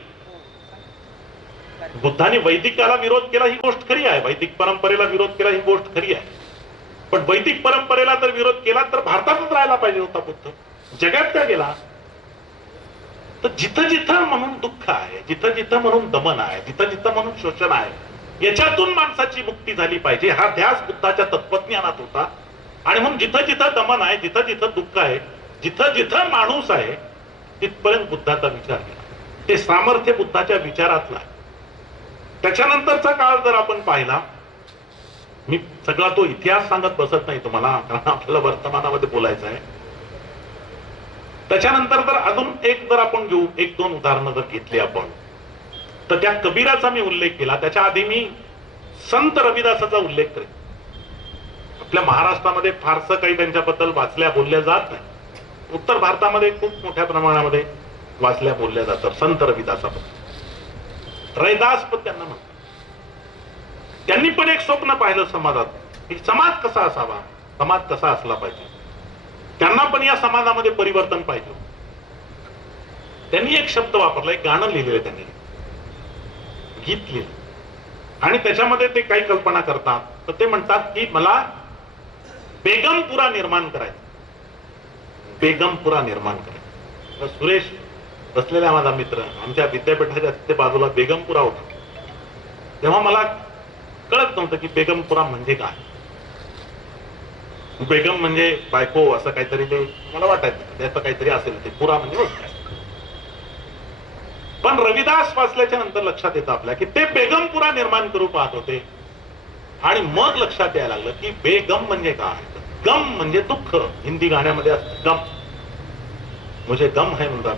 बुद्धाने वैदिकाला विरोध केला ही गोष्ट खरी आहे, वैदिक परंपरेला विरोध केला ही गोष्ट खरी आहे. पण वैदिक परंपरेला जर विरोध केला तर भारतातच राहायला पाहिजे होता बुद्ध, जगात का गेला? तर जिथं जिथं म्हणून दुःख आहे, जिथं जिथं म्हणून दमन आहे, जिथं जिथं म्हणून शोषण आहे, याच्यातून माणसाची मुक्ती झाली पाहिजे हा ध्यास बुद्धाच्या तत्वज्ञानात होता. आणि म्हणून जिथं जिथं दमन आहे, जिथं जिथं दुःख आहे, जिथं जिथं माणूस आहे, तिथपर्यंत बुद्धाचा विचार केला. ते सामर्थ्य बुद्धाच्या विचारातलं आहे. त्याच्यानंतरचा काळ जर आपण पाहिला, मी सगळा तो इतिहास सांगत बसत नाही तुम्हाला, कारण आपल्याला वर्तमानामध्ये बोलायचं आहे. त्याच्यानंतर जर अजून एक जर आपण घेऊ, 1-2 उदाहरणं जर घेतली आपण, तर त्या कबीराचा मी उल्लेख केला. त्याच्या आधी मी संत रविदासाचा उल्लेख करेन. आपल्या महाराष्ट्रामध्ये फारसं काही त्यांच्याबद्दल वाचल्या बोलल्या जात नाही. उत्तर भारतामध्ये खूप मोठ्या प्रमाणामध्ये वाचल्या बोलल्या जातात संत रविदासाबद्दल. रैदास पण त्यांना म्हणतात. त्यांनी पण एक स्वप्न पाहिलं समाजात, की समाज कसा असावा, समाज कसा असला पाहिजे. त्यांना पण या समाजामध्ये परिवर्तन पाहिजे. त्यांनी एक शब्द वापरला, एक गाणं लिहिलेलं त्यांनी, गीत लिहिलं आणि त्याच्यामध्ये ते काही कल्पना करतात. तर ते म्हणतात की मला बेगमपुरा निर्माण करायचं, बेगमपुरा निर्माण करायचं. तर सुरेश बसलेला माझा मित्र, आमच्या विद्यापीठाच्या तिथे बाजूला बेगमपुरा होता. तेव्हा मला कळत नव्हतं की बेगमपुरा म्हणजे काय. बेगम म्हणजे बायको असं काहीतरी ते मला वाटायचं, त्याचं काहीतरी असेल ते, पुरा म्हणजे काय. पण रविदास वाचल्याच्या नंतर लक्षात येतं आपल्या की ते बेगमपुरा निर्माण करू पाहत होते. आणि मग लक्षात यायला लागलं की बेगम म्हणजे काय. गम म्हणजे दुःख, हिंदी गाण्यामध्ये असतं गम, मुझे गम है म्हणतात.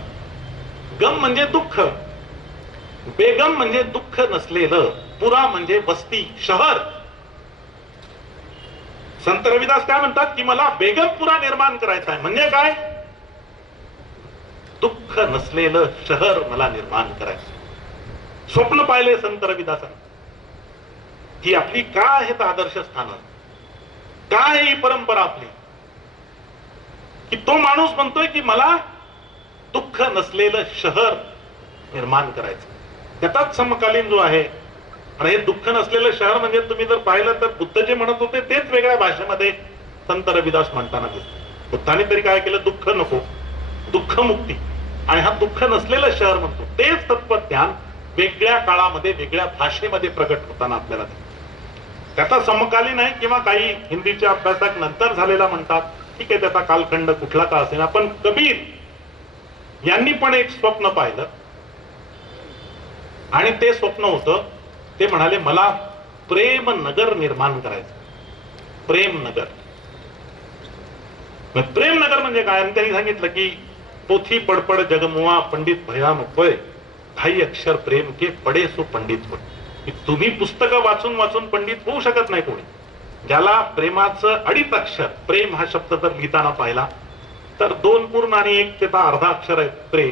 गम म्हणजे दुःख, बेगम म्हणजे दुःख नसलेलं, पुरा म्हणजे वस्ती, शहर. संत रविदास काय म्हणतात की मला बेगमपुरा निर्माण करायचा आहे. म्हणजे काय, दुःख नसलेलं शहर मला निर्माण करायचं. स्वप्न पाहिले संत रविदासांनी की आपली काय आहेत आदर्श स्थान, काय ही परंपरा आपली, की तो माणूस म्हणतोय की मला दुःख नसलेलं शहर निर्माण करायचं. त्याचाच समकालीन जो आहे. आणि हे दुःख नसलेलं शहर म्हणजे तुम्ही जर पाहिलं तर बुद्ध जे म्हणत होते तेच वेगळ्या भाषेमध्ये संत रविदास म्हणताना दिसत. बुद्धाने तरी काय केलं, दुःख नको, दुःख मुक्ती. आणि हा दुःख नसलेलं शहर म्हणतो तेच तत्वज्ञान वेगळ्या काळामध्ये वेगळ्या भाषेमध्ये प्रगट होताना आपल्याला त्याचा समकालीन आहे. किंवा काही हिंदीच्या अभ्यासात नंतर झालेला म्हणतात, ठीक आहे, त्याचा कालखंड कुठला का असेल. पण कबीर यांनी पण एक स्वप्न पाहिलं आणि ते स्वप्न होतं, ते म्हणाले मला प्रेम नगर निर्माण करायचं. प्रेम नगर, प्रेम नगर म्हणजे काय. आणि त्यांनी सांगितलं की पोथी पडपड जगमुआ पंडित भया नकोय, काही अक्षर प्रेम के पडे सो पंडित होय. तुम्ही पुस्तकं वाचून वाचून पंडित होऊ शकत नाही कोणी. ज्याला प्रेमाचं अडीच अक्षर, प्रेम हा शब्द जर लिहिताना पाहिला तर 2 पूर्ण आणि 1 त्याचा अर्धा अक्षर आहे प्रेम,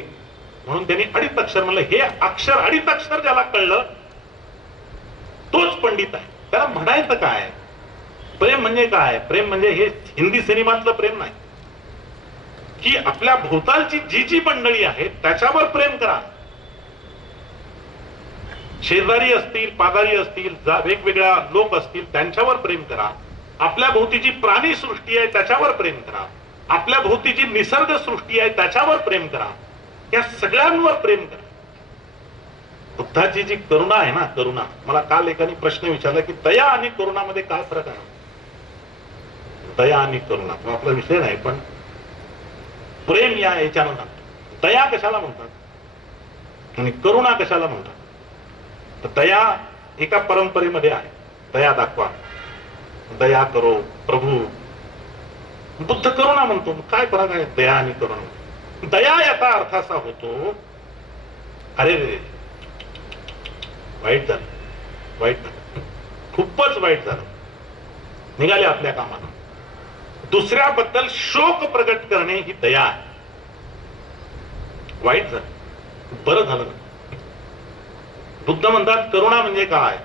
म्हणून त्यांनी अडीच अक्षर म्हणलं. हे अक्षर अडीच अक्षर ज्याला कळलं तोच पंडित आहे. त्याला म्हणायचं काय, प्रेम म्हणजे काय. प्रेम म्हणजे हे हिंदी सिनेमातलं प्रेम नाही, की आपल्या भोवतालची जी जी मंडळी आहे त्याच्यावर प्रेम करा. शेजारी असतील, पाजारी असतील, वेगवेगळ्या लोक असतील त्यांच्यावर प्रेम करा. आपल्या भोवतीची प्राणी सृष्टी आहे त्याच्यावर प्रेम करा. आपल्या भोवतीची निसर्ग सृष्टी आहे त्याच्यावर प्रेम करा. या सगळ्यांवर प्रेम करा. बुद्धाची जी करुणा आहे ना, करुणा. मला काल एकाने प्रश्न विचारला की दया आणि करुणामध्ये काय फरक आहे. दया आणि करुणा आपला विषय नाही, पण प्रेम या याच्यानं सांगतो. दया कशाला म्हणतात आणि करुणा कशाला म्हणतात. तर दया एका परंपरेमध्ये आहे, दया दाखवा, दया करो प्रभू. बुद्ध करुणा म्हणतो. काय फरक आहे दया आणि करुणा. दया याचा अर्थ असा होतो, अरे रे वाईट झालं, वाईट झालं, खूपच वाईट झालं, निघाले आपल्या कामाला. दुसऱ्याबद्दल शोक प्रगट करणे ही दया आहे. वाईट झालं, बरं झालं. बुद्ध म्हणतात करुणा म्हणजे काय,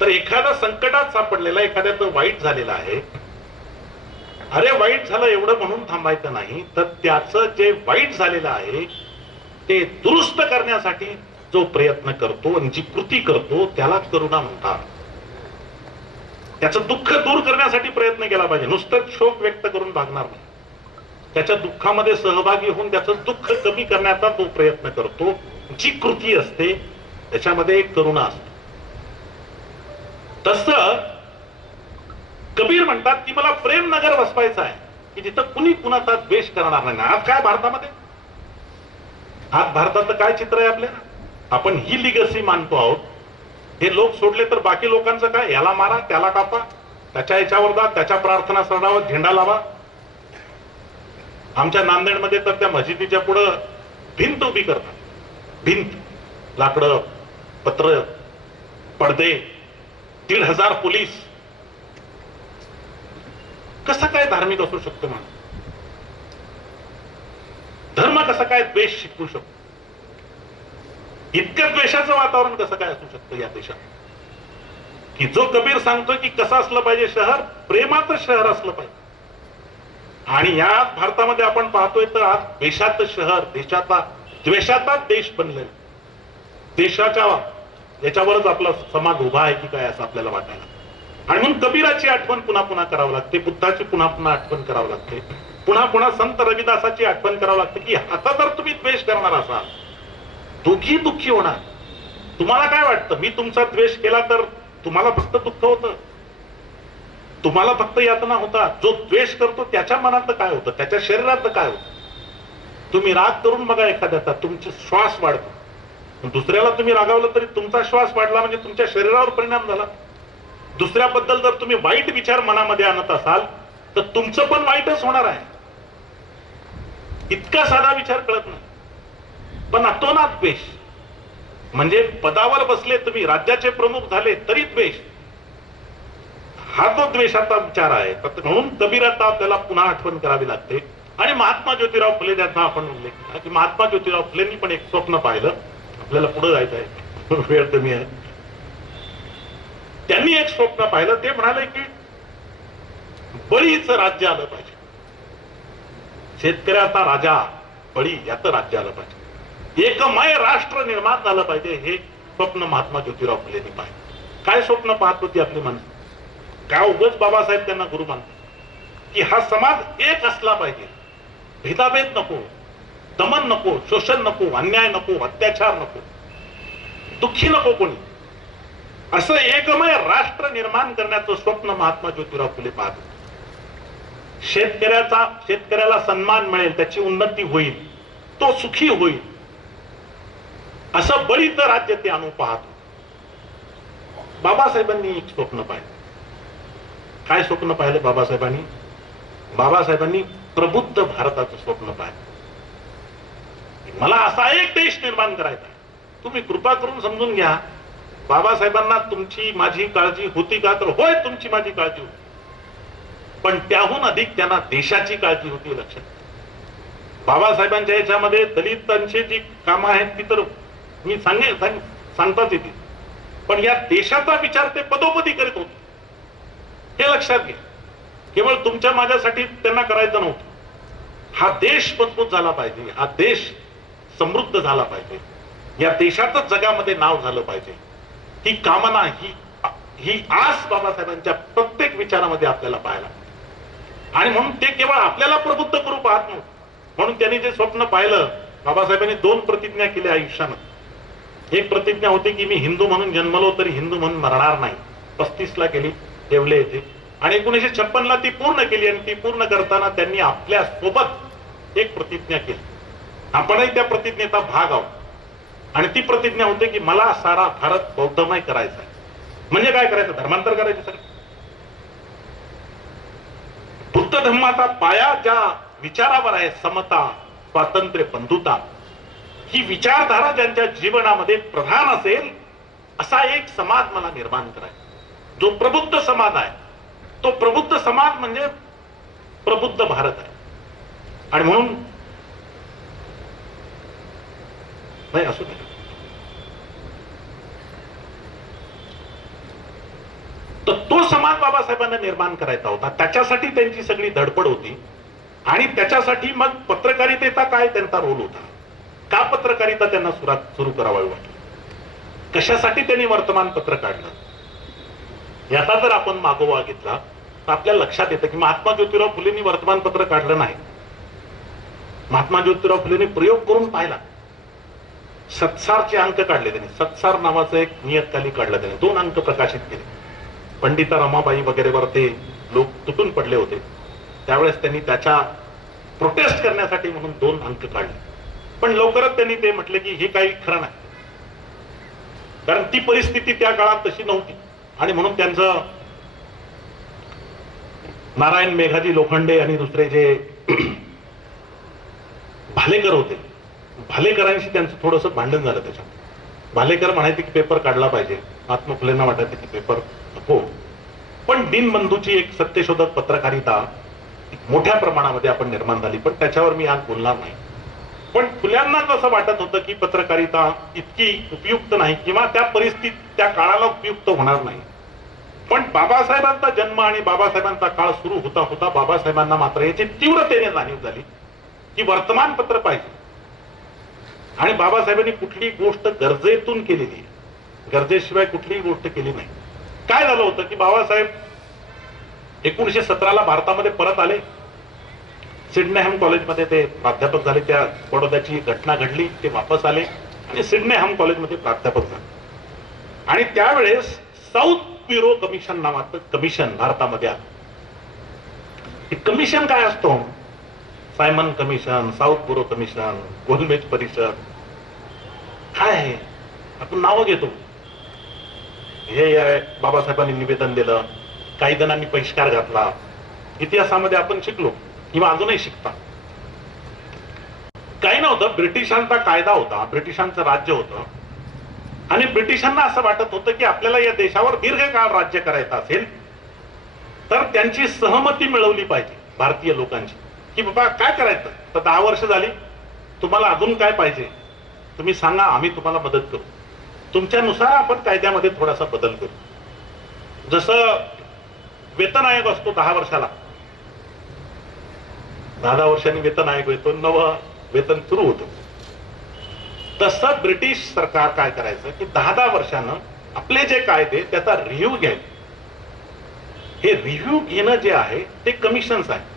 तर एखादा संकटात सापडलेला, एखाद्याचं वाईट झालेलं आहे, अरे वाईट झालं एवढं म्हणून थांबायचं नाही, तर त्याचं जे वाईट झालेलं आहे ते दुरुस्त करण्यासाठी जो प्रयत्न करतो आणि जी कृती करतो त्याला करुणा म्हणतात. त्याचं दुःख दूर करण्यासाठी प्रयत्न केला पाहिजे. नुसतं शोक व्यक्त करून भागणार नाही. त्याच्या दुःखामध्ये सहभागी होऊन त्याचं दुःख कमी करण्याचा तो प्रयत्न करतो. जी कृती असते त्याच्यामध्ये एक करुणा असते. तसं कबीर म्हणतात की मला प्रेम नगर वसवायचं आहे की जिथं कुणी कुणाचा द्वेष करणार नाही. आज काय भारतामध्ये, आज भारताचं काय चित्र आहे आपल्याला. आपण ही लिगसी मानतो आहोत. हे लोक सोडले तर बाकी लोकांचं काय, याला मारा, त्याला कापा, त्याच्या याच्यावर जा, त्याच्या प्रार्थना स्थळावर झेंडा लावा. आमच्या नांदेडमध्ये तर त्या मस्जिदीच्या पुढं भिंत उभी करतात. भिंत, लाकडं, पत्र, पडदे, 1,500 पोलीस. कसं काय धार्मिक असू शकतो माणूस. धर्म कसं काय द्वेष शिकवू शकतो. इतकं द्वेषाचं वातावरण कसं काय असू शकतं या देशात. की जो कबीर सांगतो की कसं असलं पाहिजे शहर, प्रेमाचं शहर असलं पाहिजे. आणि या भारतामध्ये आपण पाहतोय तर आज देशाचं शहर, द्वेषाचा देश बनलेला. देशाच्या याच्यावरच आपला समाज उभा आहे की काय असं आपल्याला वाटायला. आणि म्हणून कबीराची आठवण पुन्हा पुन्हा करावं लागते, बुद्धाची पुन्हा पुन्हा आठवण करावं लागते, पुन्हा पुन्हा संत रविदासाची आठवण करावं लागते की आता जर तुम्ही द्वेष करणार असाल दोघी दुःखी होणार. तुम्हाला काय वाटतं, मी तुमचा द्वेष केला तर तुम्हाला फक्त दुःख होतं, तुम्हाला फक्त यातना होता. जो द्वेष करतो त्याच्या मनात काय होतं, त्याच्या शरीरात काय होतं. तुम्ही राग करून बघा एखाद्याचा, तुमचे श्वास वाढतो. दुसऱ्याला तुम्ही रागावलं तरी तुमचा श्वास वाढला म्हणजे तुमच्या शरीरावर परिणाम झाला. दुसऱ्याबद्दल जर तुम्ही वाईट विचार मनामध्ये आणत असाल तर तुमचं पण वाईटच होणार आहे. इतका साधा विचार कळत नाही. पण अतोनात द्वेष म्हणजे पदावर बसले तुम्ही, राज्याचे प्रमुख झाले तरी द्वेष, हा जो द्वेषाचा विचार आहे. म्हणून कबीराचा आपल्याला पुन्हा आठवण करावी लागते. आणि महात्मा ज्योतिराव फुले ज्यांचा आपण उल्लेख केला की महात्मा ज्योतिराव फुलेंनी पण एक स्वप्न पाहिलं. आपल्याला पुढे जायचं आहे, वेळ कमी आहे. त्यांनी एक स्वप्न पाहिलं. ते म्हणाले की बळीचं राज्य आलं पाहिजे, शेतकऱ्याचा राजा बळी याचं राज्य आलं पाहिजे, एकमय राष्ट्र निर्माण झालं पाहिजे. हे स्वप्न महात्मा ज्योतिराव फुलेंनी पाहिलं. काय स्वप्न पाहत होती आपली माणसं, काय उगाच बाबासाहेब त्यांना गुरु मानतात की हा समाज एक असला पाहिजे, भेदाभेद नको, दमन नको, शोषण नको, अन्याय नको, अत्याचार नको, दुःखी नको कोणी, असं एकमय राष्ट्र निर्माण करण्याचं स्वप्न महात्मा ज्योतिराव फुले पाहत होते. शेतकऱ्याला सन्मान मिळेल, त्याची उन्नती होईल, तो सुखी होईल, असं बळीचं राज्य ते आणून पाहत होते. बाबासाहेबांनी एक स्वप्न पाहिलं. काय स्वप्न पाहिलं बाबासाहेबांनी? बाबासाहेबांनी प्रबुद्ध भारताचं स्वप्न पाहिलं. मला असा एक देश निर्माण करायचा आहे. तुम्ही कृपा करून समजून घ्या, बाबासाहेबांना तुमची माझी काळजी होती का? तर होय, तुमची माझी काळजी होती. पण त्याहून अधिक त्यांना देशाची काळजी होती. लक्षात, बाबासाहेबांच्या याच्यामध्ये दलितांची जी कामं आहेत ती तर मी सांगताच येते, पण या देशाचा विचार ते पदोपदी करीत होते. हे लक्षात घ्या. केवळ तुमच्या माझ्यासाठी त्यांना करायचं नव्हतं. हा देश मजबूत झाला पाहिजे, हा देश समृद्ध झाला पाहिजे, या देशाचं जगामध्ये नाव झालं पाहिजे, ही कामना, ही आस बाबासाहेबांच्या प्रत्येक विचारामध्ये आपल्याला पाहायला. आणि म्हणून ते केवळ आपल्याला प्रबुद्ध करू पाहत नव्हते. म्हणून त्यांनी जे स्वप्न पाहिलं, बाबासाहेबांनी 2 प्रतिज्ञा केल्या आयुष्यामध्ये. एक प्रतिज्ञा होती की मी हिंदू म्हणून जन्मलो तरी हिंदू म्हणून मरणार नाही. 35 ला केली, ठेवले येते. आणि 1956 ला ती पूर्ण केली. आणि ती पूर्ण करताना त्यांनी आपल्या सोबत एक प्रतिज्ञा केली. आपणही त्या प्रतिज्ञेचा भाग आहोत. आणि ती प्रतिज्ञा होती की मला सारा भारत बौद्धमय करायचा आहे. म्हणजे काय करायचं? धर्मांतर करायचं. सगळं बुद्ध धर्माचा पाया ज्या विचारावर आहे, समता, स्वातंत्र्य, बंधुता, ही विचारधारा ज्यांच्या जीवनामध्ये प्रधान असेल असा एक समाज मला निर्माण करायचा, जो प्रबुद्ध समाज आहे. तो प्रबुद्ध समाज म्हणजे प्रबुद्ध भारत आहे. आणि म्हणून नाही असू दे, तर तो समाज बाबासाहेबांना निर्माण करायचा होता. त्याच्यासाठी त्यांची सगळी धडपड होती. आणि त्याच्यासाठी मग पत्रकारितेचा काय त्यांचा रोल होता, का पत्रकारिता त्यांना सुरू करावी वाटली, कशासाठी त्यांनी वर्तमानपत्र काढलं, याचा जर आपण मागोवा घेतला तर आपल्या लक्षात येतं की महात्मा ज्योतिराव फुलेंनी वर्तमानपत्र काढलं नाही. महात्मा ज्योतिराव फुलेंनी प्रयोग करून पाहिला. सत्सारचे अंक काढले त्यांनी. सत्सार नावाचं एक नियतकालिक काढलं त्यांनी. 2 अंक प्रकाशित केले. पंडिता रमाबाई वगैरेवर ते लोक तुटून पडले होते. त्यावेळेस त्यांनी त्याच्या प्रोटेस्ट करण्यासाठी म्हणून 2 अंक काढले. पण लवकरच त्यांनी ते म्हटले की हे काही खरं नाही, कारण ती परिस्थिती त्या काळात तशी नव्हती. आणि म्हणून त्यांचं नारायण मेघाजी लोखंडे आणि दुसरे जे भालेकर होते, भालेकरांशी त्यांचं थोडंसं भांडण झालं. त्याच्यात भालेकर म्हणायचे की पेपर काढला पाहिजे, महात्मा फुलेंना वाटायचं की पेपर नको. पण दीनबंधूची एक सत्यशोधक पत्रकारिता मोठ्या प्रमाणामध्ये आपण निर्माण झाली. पण त्याच्यावर मी आज बोलणार नाही. पण फुल्यांना असं वाटत होतं की पत्रकारिता इतकी उपयुक्त नाही, किंवा त्या परिस्थितीत त्या काळाला उपयुक्त होणार नाही. पण बाबासाहेबांचा जन्म आणि बाबासाहेबांचा काळ सुरू होता होता बाबासाहेबांना मात्र याची तीव्रतेने जाणीव झाली की वर्तमानपत्र पाहिजे. आणि बाबासाहेबांनी कुठलीही गोष्ट गरजेतून केलेली, गरजेशिवाय कुठलीही गोष्ट केली नाही. काय झालं होतं की बाबासाहेब 1917ला भारतामध्ये परत आले. सिडनेहॅम कॉलेजमध्ये ते प्राध्यापक झाले. त्या बडोद्याची घटना घडली, ते वापस आले आणि सिडनेहॅम कॉलेजमध्ये प्राध्यापक झाले. आणि त्यावेळेस साऊथ ब्युरो कमिशन नावाचं कमिशन भारतामध्ये आलं. हे कमिशन काय असतो? Simon commission, south bureau commission, गोलमेज परिषद, काय आहे? आपण नावं घेतो. हे बाबासाहेबांनी निवेदन दिलं, काही जणांनी बहिष्कार घातला. इतिहासामध्ये आपण शिकलो किंवा अजूनही शिकता. काही नव्हतं, ब्रिटिशांचा कायदा होता, ब्रिटिशांचं राज्य होतं आणि ब्रिटिशांना असं वाटत होतं की आपल्याला या देशावर दीर्घकाळ राज्य करायचं असेल तर त्यांची सहमती मिळवली पाहिजे भारतीय लोकांची, की बाबा काय करायचं. तर 10 वर्ष झाली, तुम्हाला अजून काय पाहिजे तुम्ही सांगा, आम्ही तुम्हाला मदत करू. तुमच्यानुसार आपण कायद्यामध्ये थोडासा बदल करू. जसं वेतन आयोग असतो 10 वर्षाला, 10 वर्षांनी वेतन आयोग येतो, नवं वेतन सुरू होतं. तसं ब्रिटिश सरकार काय करायचं की 10 वर्षानं आपले जे कायदे त्याचा रिव्ह्यू घ्यायचे. हे रिव्ह्यू घेणं जे आहे ते कमिशन्स आहे.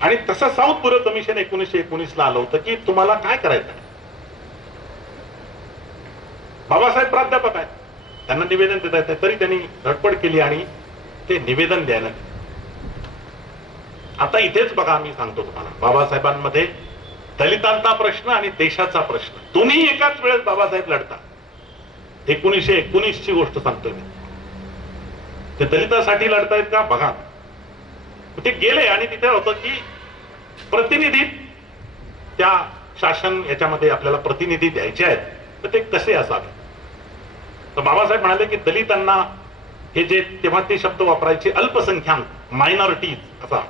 आणि तसं साऊथ ब्युरो कमिशन 1919ला आलं होतं की तुम्हाला काय करायचं आहे. बाबासाहेब प्राध्यापक आहेत, त्यांना निवेदन देता येतं, तरी त्यांनी धडपड केली आणि ते निवेदन द्यायला. आता इथेच बघा, मी सांगतो तुम्हाला, बाबासाहेबांमध्ये दलितांचा प्रश्न आणि देशाचा प्रश्न दोन्ही एकाच वेळेस बाबासाहेब लढतात. 1919ची गोष्ट सांगतोय मी. ते दलितांसाठी लढतायत का बघा. ते गेले आणि तिथे होतं की प्रतिनिधी, त्या शासन याच्यामध्ये आपल्याला प्रतिनिधी द्यायचे आहेत, तर ते कसे असावे. तर बाबासाहेब म्हणाले की दलितांना हे जे, तेव्हा ते शब्द वापरायचे, अल्पसंख्याक, मायनॉरिटीज, असा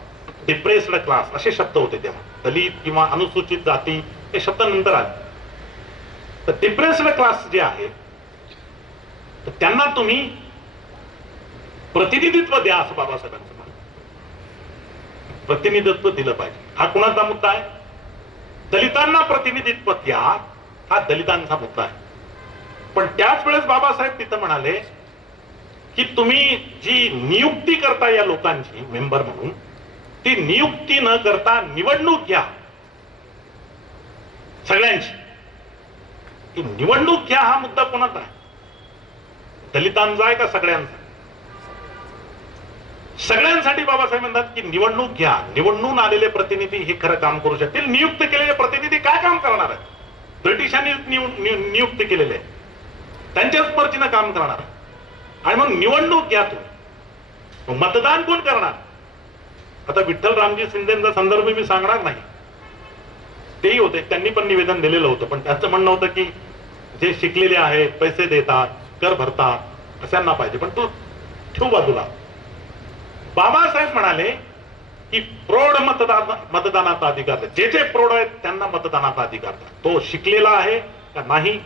डिप्रेस्ड क्लास असे शब्द होते तेव्हा. दलित किंवा अनुसूचित जाती हे शब्द नंतर आले. तर डिप्रेस्ड क्लास जे आहे तर त्यांना तुम्ही प्रतिनिधित्व द्या असं बाबासाहेबांचं म्हणणं. प्रतिनिधित्व दिलं पाहिजे. हा कुणाचा मुद्दा आहे? दलितांना प्रतिनिधित्व द्या, हा दलितांचा मुद्दा आहे. पण त्याच वेळेस बाबासाहेब तिथं म्हणाले की तुम्ही जी नियुक्ती करता या लोकांची मेंबर म्हणून, ती नियुक्ती न करता निवडणूक घ्या सगळ्यांची. ती निवडणूक घ्या हा मुद्दा कोणाचा आहे? दलितांचा आहे का सगळ्यांचा? सगळ्यांसाठी बाबासाहेब म्हणतात की निवडणूक घ्या. निवडणून आलेले प्रतिनिधी हे खरं काम करू शकतील. नियुक्त केलेले प्रतिनिधी काय काम करणार आहेत? ब्रिटिशांनी नियुक्त केलेले, त्यांच्याच मर्जीनं काम करणार. आणि मग निवडणूक घ्या तुम्ही. मतदान कोण करणार? आता विठ्ठल रामजी शिंदेचा संदर्भ मी सांगणार नाही, तेही होते, त्यांनी पण निवेदन दिलेलं होतं. पण त्यांचं म्हणणं होतं की जे शिकलेले आहेत, पैसे देतात, कर भरतात, अशांना पाहिजे. पण तो ठेवू बाजूला. बाबासाहेब म्हणाले की प्रौढ मतदानाचा अधिकार, जे जे प्रौढ आहेत त्यांना मतदानाचा अधिकार. तो शिकलेला आहे का नाही,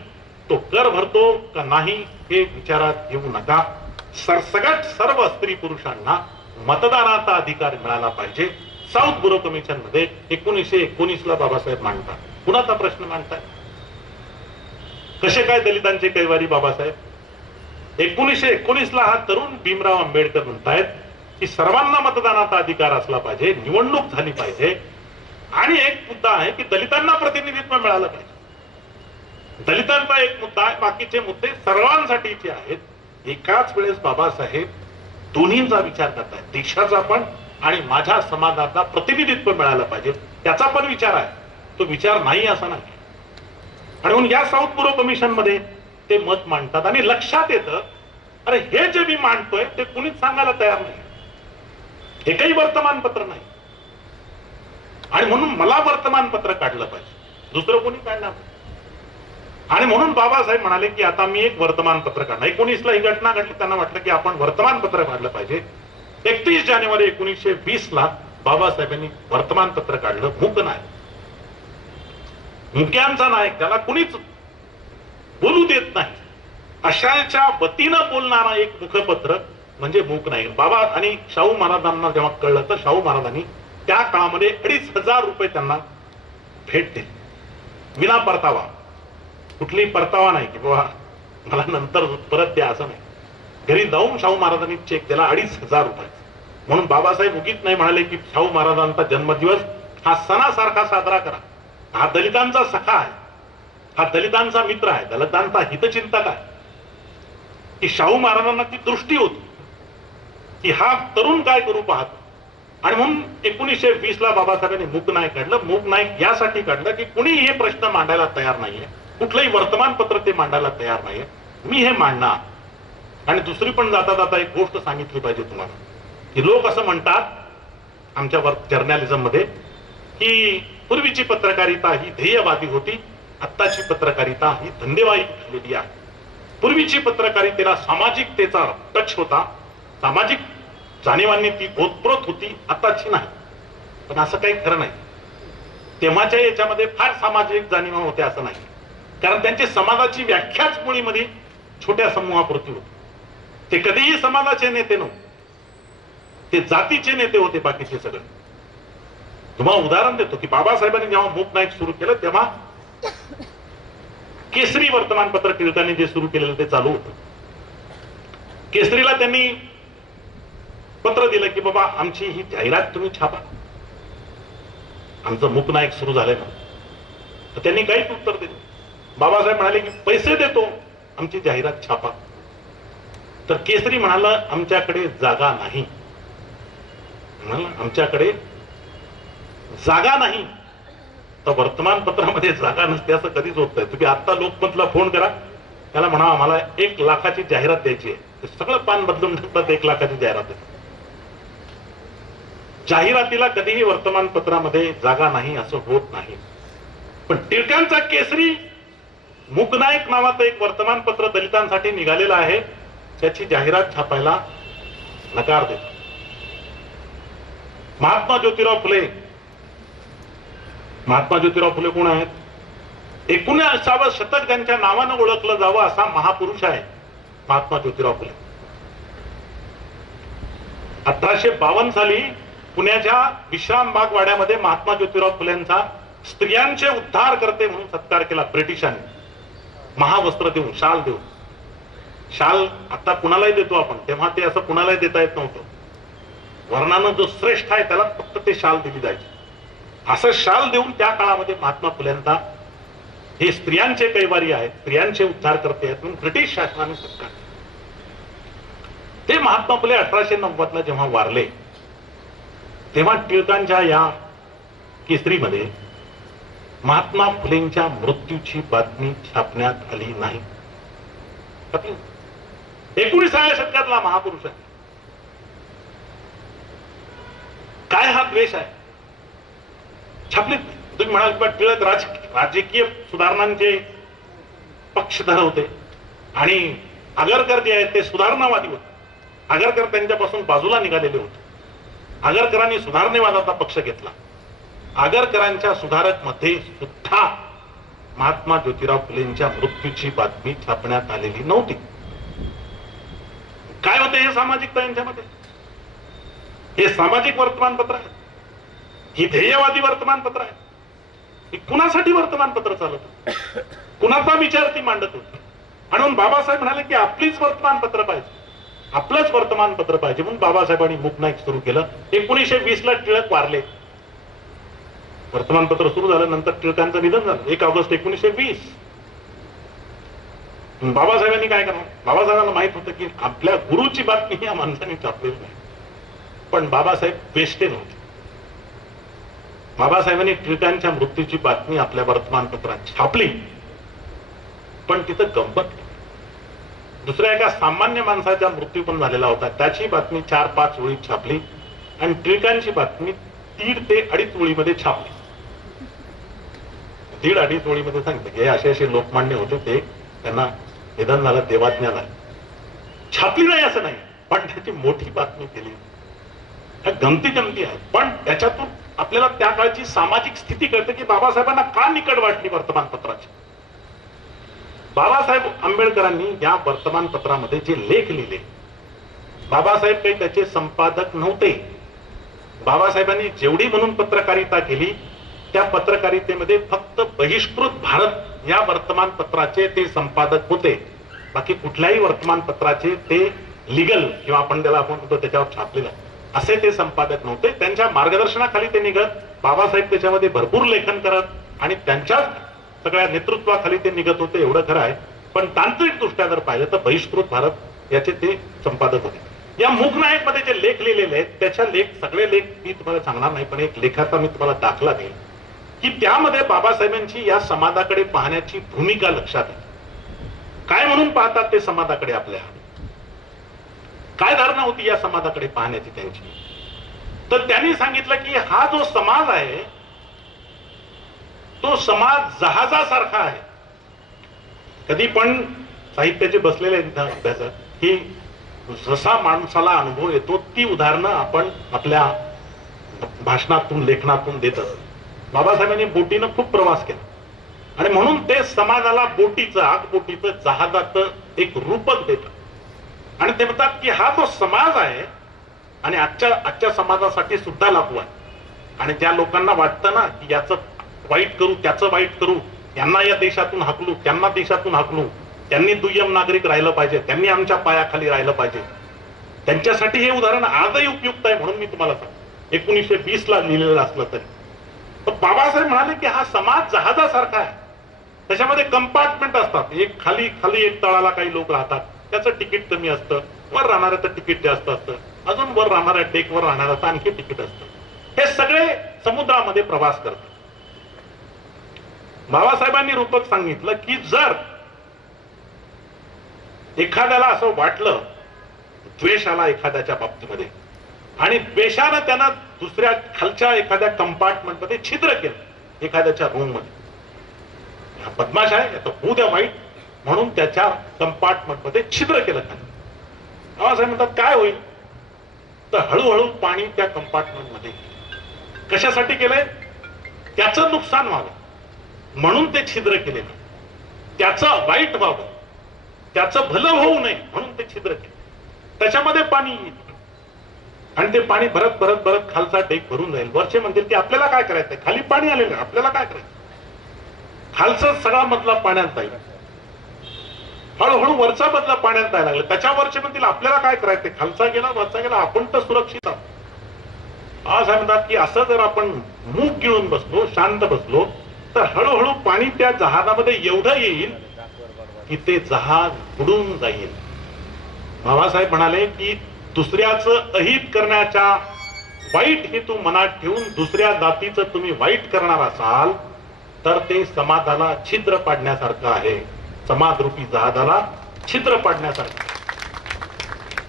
तो कर भरतो का नाही, हे विचारात घेऊ नका. सरसकट सर्व स्त्री पुरुषांना मतदानाचा अधिकार मिळाला पाहिजे. साऊथ ब्युरो कमिशन मध्ये 1919ला बाबासाहेब मांडतात. कुणाचा प्रश्न मांडतात? कसे काय दलितांचे कैवारी बाबासाहेब? 1919ला हा तरुण भीमराव आंबेडकर म्हणतायत की सर्वांना मतदानाचा अधिकार असला पाहिजे, निवडणूक झाली पाहिजे. आणि एक मुद्दा आहे की दलितांना प्रतिनिधित्व मिळालं पाहिजे. दलितांचा एक मुद्दा आहे, बाकीचे मुद्दे सर्वांसाठीचे आहेत. एकाच वेळेस बाबासाहेब दोन्हींचा विचार करतायत. देशाचा पण आणि माझ्या समाजाचा प्रतिनिधित्व मिळालं पाहिजे त्याचा पण विचार आहे. तो विचार नाही असा नाही. आणि म्हणून या साऊथ ब्युरो कमिशन मध्ये ते मत मांडतात. आणि लक्षात येतं, अरे हे जे मी मांडतोय ते कुणीच सांगायला तयार नाही, एकही वर्तमानपत्र नाही. आणि म्हणून मला वर्तमानपत्र काढलं पाहिजे, दुसरं कोणी काढणार. आणि म्हणून बाबासाहेब म्हणाले की आता मी एक वर्तमानपत्र काढणार. 19ला ही घटना घडली, त्यांना वाटलं की आपण वर्तमानपत्र काढलं पाहिजे. 31 जानेवारी 1920ला बाबासाहेबांनी वर्तमानपत्र काढलं. मूक नायक, मुक्यांचा नायक, त्याला कुणीच बोलू देत नाही, अशाच्या वतीनं बोलणारा एक मुखपत्र म्हणजे मूक नाही. बाबा आणि शाहू महाराजांना जेव्हा कळलं तर शाहू महाराजांनी त्या काळामध्ये 2,500 रुपये त्यांना भेट दिली, विना परतावा. कुठलीही परतावा नाही की बाबा मला नंतर परत द्या, असं नाही. घरी जाऊन शाहू महाराजांनी चेक दिला 2,500 रुपये. म्हणून बाबासाहेब उगीच नाही म्हणाले की शाहू महाराजांचा जन्मदिवस हा सणासारखा साजरा करा. हा दलितांचा सखा आहे, हा दलितांचा मित्र आहे, दलितांचा हितचिंतक आहे. की शाहू महाराजांना ती दृष्टी होती की हा तरुण काय करू पाहतो. आणि म्हणून 1920 ला बाबासाहेबांनी मूक नायक काढलं. मूक नायक यासाठी काढलं की कुणी हे प्रश्न मांडायला तयार नाहीये, कुठलंही वर्तमानपत्र ते मांडायला तयार नाहीये, मी हे मांडणार. आणि दुसरी पण जाता जाता एक गोष्ट सांगितली पाहिजे तुम्हाला की लोक असं म्हणतात आमच्या जर्नलिझम मध्ये की पूर्वीची पत्रकारिता ही ध्येयवादी होती, आत्ताची पत्रकारिता ही धंदेवादी झालेली आहे. पूर्वीची पत्रकारितेला सामाजिकतेचा टच होता, सामाजिक जाणीवांनी ती ओतप्रोत होती, आताची नाही. पण असं काही खरं नाही. तेव्हाच्या याच्यामध्ये फार सामाजिक जाणीवा होत्या असं नाही, कारण त्यांची समाजाची व्याख्याच मुळीमध्ये छोट्या समूहापुरती होती. ते कधीही समाजाचे नेते नव्हते, ते जातीचे नेते होते बाकीचे सगळे. तुम्हाला उदाहरण देतो की बाबासाहेबांनी जेव्हा मूक नायक सुरू केलं तेव्हा केसरी वर्तमानपत्र टिळकांनी जे सुरू केलेलं ते चालू होतं. केसरीला त्यांनी पत्र दिलं की बाबा आमची ही जाहिरात तुम्ही छापा, आमचं मूक नायक सुरू झालंय ना. तर त्यांनी काहीच उत्तर दिलं. बाबासाहेब म्हणाले की पैसे देतो, आमची जाहिरात छापा. तर केसरी म्हणाला आमच्याकडे जागा नाही. आमच्याकडे जागा नाही. तर वर्तमानपत्रामध्ये जागा नसते असं कधीच होत नाही. तुम्ही आता लोकमतला फोन करा, त्याला म्हणा आम्हाला 1 लाखाची जाहिरात द्यायची आहे, सगळं पान बदलून टाकतात, 1 लाखाची जाहिरात आहे. जाहिरातीला कधीही वर्तमानपत्रामध्ये जागा नाही असं होत नाही. पण टिळकांचा केसरी मूकनायक नावाचं एक वर्तमानपत्र दलितांसाठी निघालेलं आहे, त्याची जाहिरात छापायला नकार देतो. महात्मा ज्योतिराव फुले, महात्मा ज्योतिराव फुले कोण आहेत? 19व्या शतक त्यांच्या नावानं ओळखलं जावं असा महापुरुष आहे महात्मा ज्योतिराव फुले. 1852 साली पुण्याच्या विश्रामबाग वाड्यामध्ये महात्मा ज्योतिराव फुलेंचा स्त्रियांचे उद्धार करते म्हणून सत्कार केला ब्रिटिशांनी, महावस्त्र देऊन, शाल देऊन. शाल आता कुणालाही देतो आपण, तेव्हा ते असं कुणालाही देता येत नव्हतं. वर्णानं जो श्रेष्ठ आहे त्याला फक्त ते शाल दिली जायची. असं शाल देऊन त्या काळामध्ये महात्मा फुलेंचा हे स्त्रियांचे कैवारी आहेत, स्त्रियांचे उद्धार करते आहेत म्हणून ब्रिटिश शासनाने सत्कार. ते महात्मा फुले 1890 ला जेव्हा वारले तेव्हा टिळकांच्या या केसरीमध्ये महात्मा फुलेंच्या मृत्यूची बातमी छापण्यात आली नाही. 19व्या शतकातला महापुरुष आहे. काय हा द्वेष आहे? छापले. तुम्ही म्हणाल की टिळक राजकीय सुधारणांचे पक्षधर होते आणि आगरकर जे आहेत ते सुधारणावादी होते. आगरकर त्यांच्यापासून बाजूला निघालेले होते. आगरकरांनी सुधारणेवादाचा पक्ष घेतला. आगरकरांच्या सुधारक मध्ये सुद्धा महात्मा ज्योतिराव फुलेंच्या मृत्यूची बातमी छापण्यात आलेली नव्हती. काय होते हे सामाजिकता यांच्यामध्ये? हे सामाजिक वर्तमानपत्र आहे, ही ध्येयवादी वर्तमानपत्र आहे. ही कुणासाठी वर्तमानपत्र चालत होती, कुणाचा विचार ती मांडत होती. आणि म्हणून बाबासाहेब म्हणाले की आपलीच वर्तमानपत्र पाहिजे, आपलंच वर्तमानपत्र पाहिजे. म्हणून बाबासाहेबांनी मूकनायक सुरू केलं. 1920 ला टिळक वारले, वर्तमानपत्र सुरू झालं. नंतर टिळकांचं निधन झालं 1 ऑगस्ट 1920. बाबासाहेबांनी काय करणार? बाबासाहेबांना माहित होतं की आपल्या गुरुची बातमी या माणसाने छापलेली नाही. पण बाबासाहेब बेस्टे नव्हते. बाबासाहेबांनी टिळकांच्या मृत्यूची बातमी आपल्या वर्तमानपत्रात छापली. पण तिथं गंमत, दुसऱ्या एका सामान्य माणसाचा मृत्यू पण झालेला होता, त्याची बातमी 4-5 ओळीत छापली आणि टिळकांची बातमी 1.5 ते 2.5 ओळीमध्ये छापली. 1.5-2.5 ओळीमध्ये सांगितलं की हे असे लोकमान्य होते, ते त्यांना निधन झालं, देवाज्ञा झाली. छापली नाही असं नाही, पण त्याची मोठी बातमी केली. ह्या गमती आहे. पण त्याच्यातून आपल्याला त्या काळची सामाजिक स्थिती कळते की बाबासाहेबांना का निकड वाटली वर्तमानपत्राची. बाबासाहेब आंबेडकरांनी या वर्तमानपत्रामध्ये जे लेख लिहिले बाबासाहेब काही त्याचे संपादक नव्हते. बाबासाहेबांनी जेवढी म्हणून पत्रकारिता केली त्या पत्रकारितेमध्ये फक्त बहिष्कृत भारत या वर्तमानपत्राचे ते संपादक होते. बाकी कुठल्याही वर्तमानपत्राचे ते लिगल किंवा आपण त्याला आपण म्हणतो त्याच्यावर छापलेलं असे ते संपादक नव्हते. त्यांच्या मार्गदर्शनाखाली ते निघत. बाबासाहेब त्याच्यामध्ये भरपूर लेखन करत आणि त्यांच्याच सगळ्या नेतृत्वाखाली ते निघत होते, एवढं खरं आहे. पण तांत्रिक दृष्ट्या जर पाहिलं तर बहिष्कृत भारत याचे ते संपादक होते. या मूकनायक मध्ये जे लेख लिहिलेले आहेत त्याच्या सगळे लेख मी तुम्हाला सांगणार नाही, पण एक लेखाचा मी तुम्हाला दाखला देईल की त्यामध्ये बाबासाहेबांची या समाजाकडे पाहण्याची भूमिका लक्षात आहे. काय म्हणून पाहतात ते समाजाकडे, आपल्या काय धारणा होती या समाजाकडे पाहण्याची त्यांची. तर त्यांनी सांगितलं की हा जो समाज आहे तो समाज जहाजासारखा आहे. कधी पण साहित्याचे बसलेले अभ्यासात की जसा माणसाला अनुभव येतो ती उदाहरणं आपण आपल्या भाषणातून लेखनातून देत असतो. बाबासाहेबांनी बोटीनं खूप प्रवास केला आणि म्हणून ते समाजाला बोटीचं आगबोटीचं जहाजाचं एक रूपक देतात आणि ते म्हणतात की हा जो समाज आहे आणि आजच्या समाजासाठी सुद्धा लागू आहे. आणि ज्या लोकांना वाटतं ना की याचं वाईट करू त्याचं वाईट करू, यांना या देशातून हाकलू त्यांना देशातून हाकलू, त्यांनी दुय्यम नागरिक राहिलं पाहिजे, त्यांनी आमच्या पायाखाली राहिलं पाहिजे, त्यांच्यासाठी हे उदाहरण आजही उपयुक्त आहे. म्हणून मी तुम्हाला सांगतो 1920 ला लिहिलेलं असलं तरी तर बाबासाहेब म्हणाले की हा समाज जहाजासारखा आहे. त्याच्यामध्ये कंपार्टमेंट असतात. एक खाली एक तळाला काही लोक राहतात, त्याचं तिकीट कमी असतं, वर राहणाऱ्याचं तिकीट जास्त असतं, अजून वर राहणाऱ्या डेकवर राहणाऱ्याचं आणखी तिकीट असतं. हे सगळे समुद्रामध्ये प्रवास करतात. बाबासाहेबांनी रूपक सांगितलं की जर एखाद्याला असं वाटलं, द्वेष आला एखाद्याच्या बाबतीमध्ये आणि द्वेषानं त्यानं दुसऱ्या खालच्या एखाद्या कंपार्टमेंटमध्ये छिद्र केलं एखाद्याच्या रूम मध्ये, हा बदमाश आहे याचं होऊ द्या वाईट म्हणून त्याच्या कंपार्टमेंटमध्ये छिद्र केलं खाली. बाबासाहेब म्हणतात काय होईल, तर हळूहळू पाणी त्या कंपार्टमेंटमध्ये. कशासाठी केलंय, त्याचं नुकसान व्हावं म्हणून ते छिद्र केले, त्याचं वाईट व्हावं त्याचं भलं होऊ नये म्हणून ते छिद्र केले. त्याच्यामध्ये पाणी येईल आणि ते पाणी भरत भरत भरत खालचा डेक भरून जाईल. वरचे म्हणतील की आपल्याला काय करायचंय, खाली पाणी आलेलं आपल्याला काय करायचं, खालचा सगळा मधला पाण्यात जाईल. हळूहळू वरचा मधला पाण्यात जायला लागला. त्याच्यावरचे म्हणतील आपल्याला काय करायचंय, खालचा गेला वरचा गेला आपण तर सुरक्षित आहोत. असं म्हणतात की असं जर आपण मूग गिळून बसलो, शांत बसलो तर हळूहळू पाणी त्या जहाजामध्ये एवढं येईल की ते जहाज बुडून जाईल. बाबासाहेब म्हणाले की दुसऱ्याचं अहित करण्याच्या वाईट हेतू मनात ठेवून दुसऱ्या जातीचं तुम्ही वाईट करणार असाल तर ते समाजाला छिद्र पाडण्यासारखं आहे, समाजरूपी जहाजाला छिद्र पाडण्यासारखं.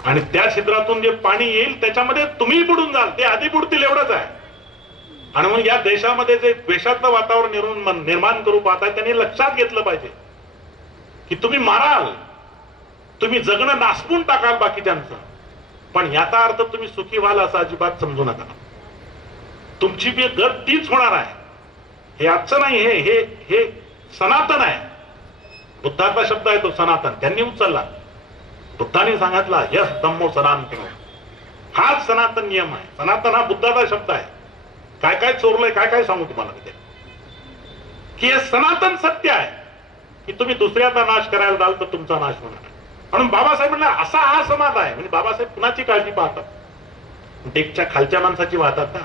आणि त्या छिद्रातून जे पाणी येईल त्याच्यामध्ये तुम्ही बुडून जाल, ते आधी बुडतील एवढंच आहे. आणि मग या देशामध्ये जे द्वेषाचं वातावरण निर्माण करू पाहताय त्यांनी लक्षात घेतलं पाहिजे की तुम्ही माराल, तुम्ही जगणं नासपून टाकाल बाकीच्यांचं, पण याचा अर्थ तुम्ही सुखी व्हाल असं अजिबात समजू नका. तुमची बी गत तीच होणार आहे. हे आजचं नाही, हे सनातन आहे. बुद्धाचा शब्द आहे तो सनातन, त्यांनी उचलला. बुद्धाने सांगितला यस धम्मो सनातन, हाच सनातन नियम आहे. सनातन हा बुद्धाचा शब्द आहे. काय काय चोरलंय काय काय सांगू तुम्हाला तिथे की हे सनातन सत्य आहे की तुम्ही दुसऱ्याचा नाश करायला जाल तर तुमचा नाश होणार. म्हणून बाबासाहेब म्हणले असा हा समाज आहे. म्हणजे बाबासाहेब कुणाची काळजी पाहतात, डेकच्या खालच्या माणसाची वाहतात ना.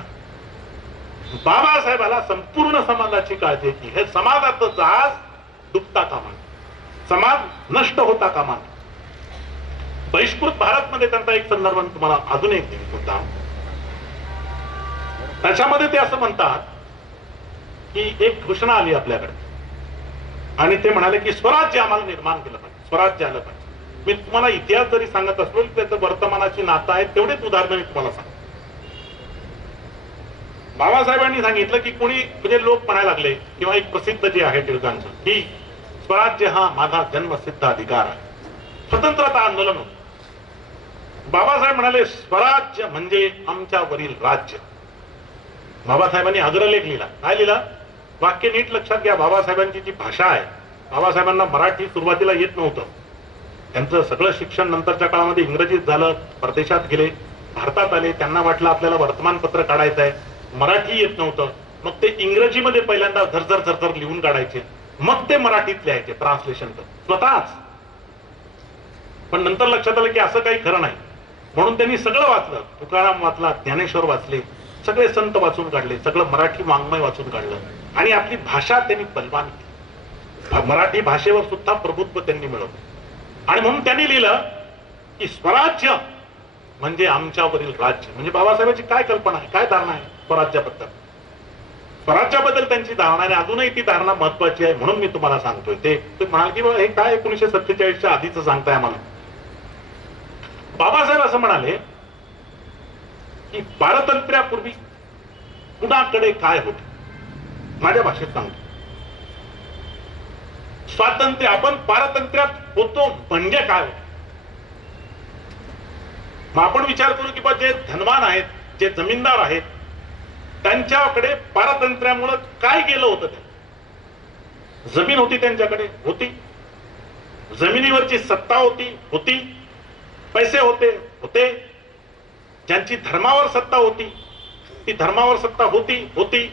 बाबासाहेबाला संपूर्ण समाजाची काळजी की हे समाजाचं जहाज डुबता कामा, समाज नष्ट होता कामा. बहिष्कृत भारतमध्ये त्यांचा एक संदर्भ तुम्हाला अजून एक मुद्दा, त्याच्यामध्ये ते असं म्हणतात की एक घोषणा आली आपल्याकडे आणि ते म्हणाले की स्वराज्य आम्हाला निर्माण केलं पाहिजे, स्वराज्य आलं पाहिजे. मी तुम्हाला इतिहास जरी सांगत असलो त्याचं वर्तमानाची नातं आहे, तेवढेच उदाहरण मी तुम्हाला सांगतो. बाबासाहेबांनी सांगितलं की कोणी म्हणजे लोक म्हणायला लागले किंवा एक प्रसिद्ध जे आहे टिळकांचं की स्वराज्य हा माझा जन्मसिद्ध अधिकार आहे. स्वतंत्रता आंदोलन होतं. बाबासाहेब म्हणाले स्वराज्य म्हणजे आमच्यावरील राज्य. बाबासाहेबांनी अग्रलेख लिहिला. काय लिहिला, वाक्य नीट लक्षात घ्या. बाबासाहेबांची जी भाषा आहे, बाबासाहेबांना मराठी सुरुवातीला येत नव्हतं. त्यांचं सगळं शिक्षण नंतरच्या काळामध्ये इंग्रजीत झालं, परदेशात गेले, भारतात आले, त्यांना वाटलं आपल्याला वर्तमानपत्र काढायचं आहे, मराठी येत नव्हतं, मग ते इंग्रजीमध्ये पहिल्यांदा झरझर झरझर लिहून काढायचे, मग ते मराठीत लिहायचे ट्रान्सलेशन स्वतःच. पण नंतर लक्षात आलं की असं काही खरं नाही, म्हणून त्यांनी सगळं वाचलं, तुकाराम वाचला, ज्ञानेश्वर वाचले, सगळे संत वाचून काढले, सगळं मराठी वाङ्मय वाचून काढलं आणि आपली भाषा त्यांनी बलवान केली. मराठी भाषेवर सुद्धा प्रभुत्व त्यांनी मिळवलं आणि म्हणून त्यांनी लिहिलं की स्वराज्य म्हणजे आमच्यावरील राज्य. म्हणजे बाबासाहेबांची काय कल्पना आहे, काय धारणा आहे स्वराज्याबद्दल? स्वराज्याबद्दल त्यांची धारणा आहे, अजूनही ती धारणा महत्वाची आहे, म्हणून मी तुम्हाला सांगतोय. ते म्हणाल की हे काय 1947च्या आधीच सांगताय आम्हाला. बाबासाहेब असं म्हणाले की पारतंत्र्यापूर्वी कुणाकडे काय होते, माझ्या भाषेत सांगतो, स्वातंत्र्य आपण पारतंत्र्यात होतो म्हणजे काय होतं. मग आपण विचार करू की जे धनवान आहेत, जे जमीनदार आहेत, त्यांच्याकडे पारतंत्र्यामुळे काय गेलं होतं. ते जमीन होती, त्यांच्याकडे होती, जमिनीवरची सत्ता होती, पैसे होते, ज्यांची धर्मावर सत्ता होती ती धर्मावर सत्ता होती,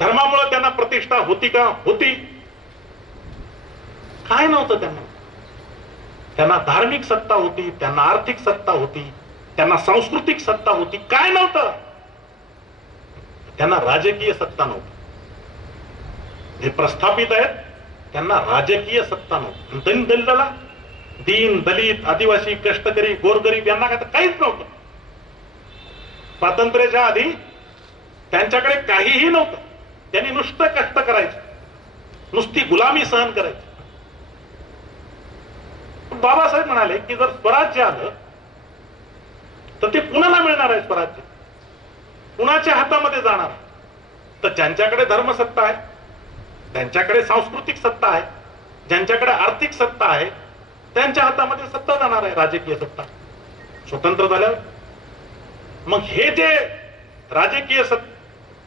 धर्मामुळे त्यांना प्रतिष्ठा होती का? होती. काय नव्हतं त्यांना धार्मिक सत्ता होती, त्यांना आर्थिक सत्ता होती, त्यांना सांस्कृतिक सत्ता होती. काय नव्हतं त्यांना? राजकीय सत्ता नव्हती. जे प्रस्थापित आहेत त्यांना राजकीय सत्ता नव्हती. दीन दलित आदिवासी कष्टकरी गोरगरीब यांना काहीच नव्हतं. स्वातंत्र्याच्या आधी त्यांच्याकडे काहीही नव्हतं. त्यांनी नुसतं कष्ट करायचं, नुसती गुलामी सहन करायची. बाबासाहेब म्हणाले की जर स्वराज्य आलं तर ते कुणाला मिळणार आहे? स्वराज्य कुणाच्या हातामध्ये जाणार? तर ज्यांच्याकडे धर्मसत्ता आहे, त्यांच्याकडे सांस्कृतिक सत्ता आहे, ज्यांच्याकडे आर्थिक सत्ता आहे, त्यांच्या हातामध्ये सत्ता जाणार आहे, राजकीय सत्ता. स्वतंत्र झाल्यावर मग हे जे राजकीय सत्ता,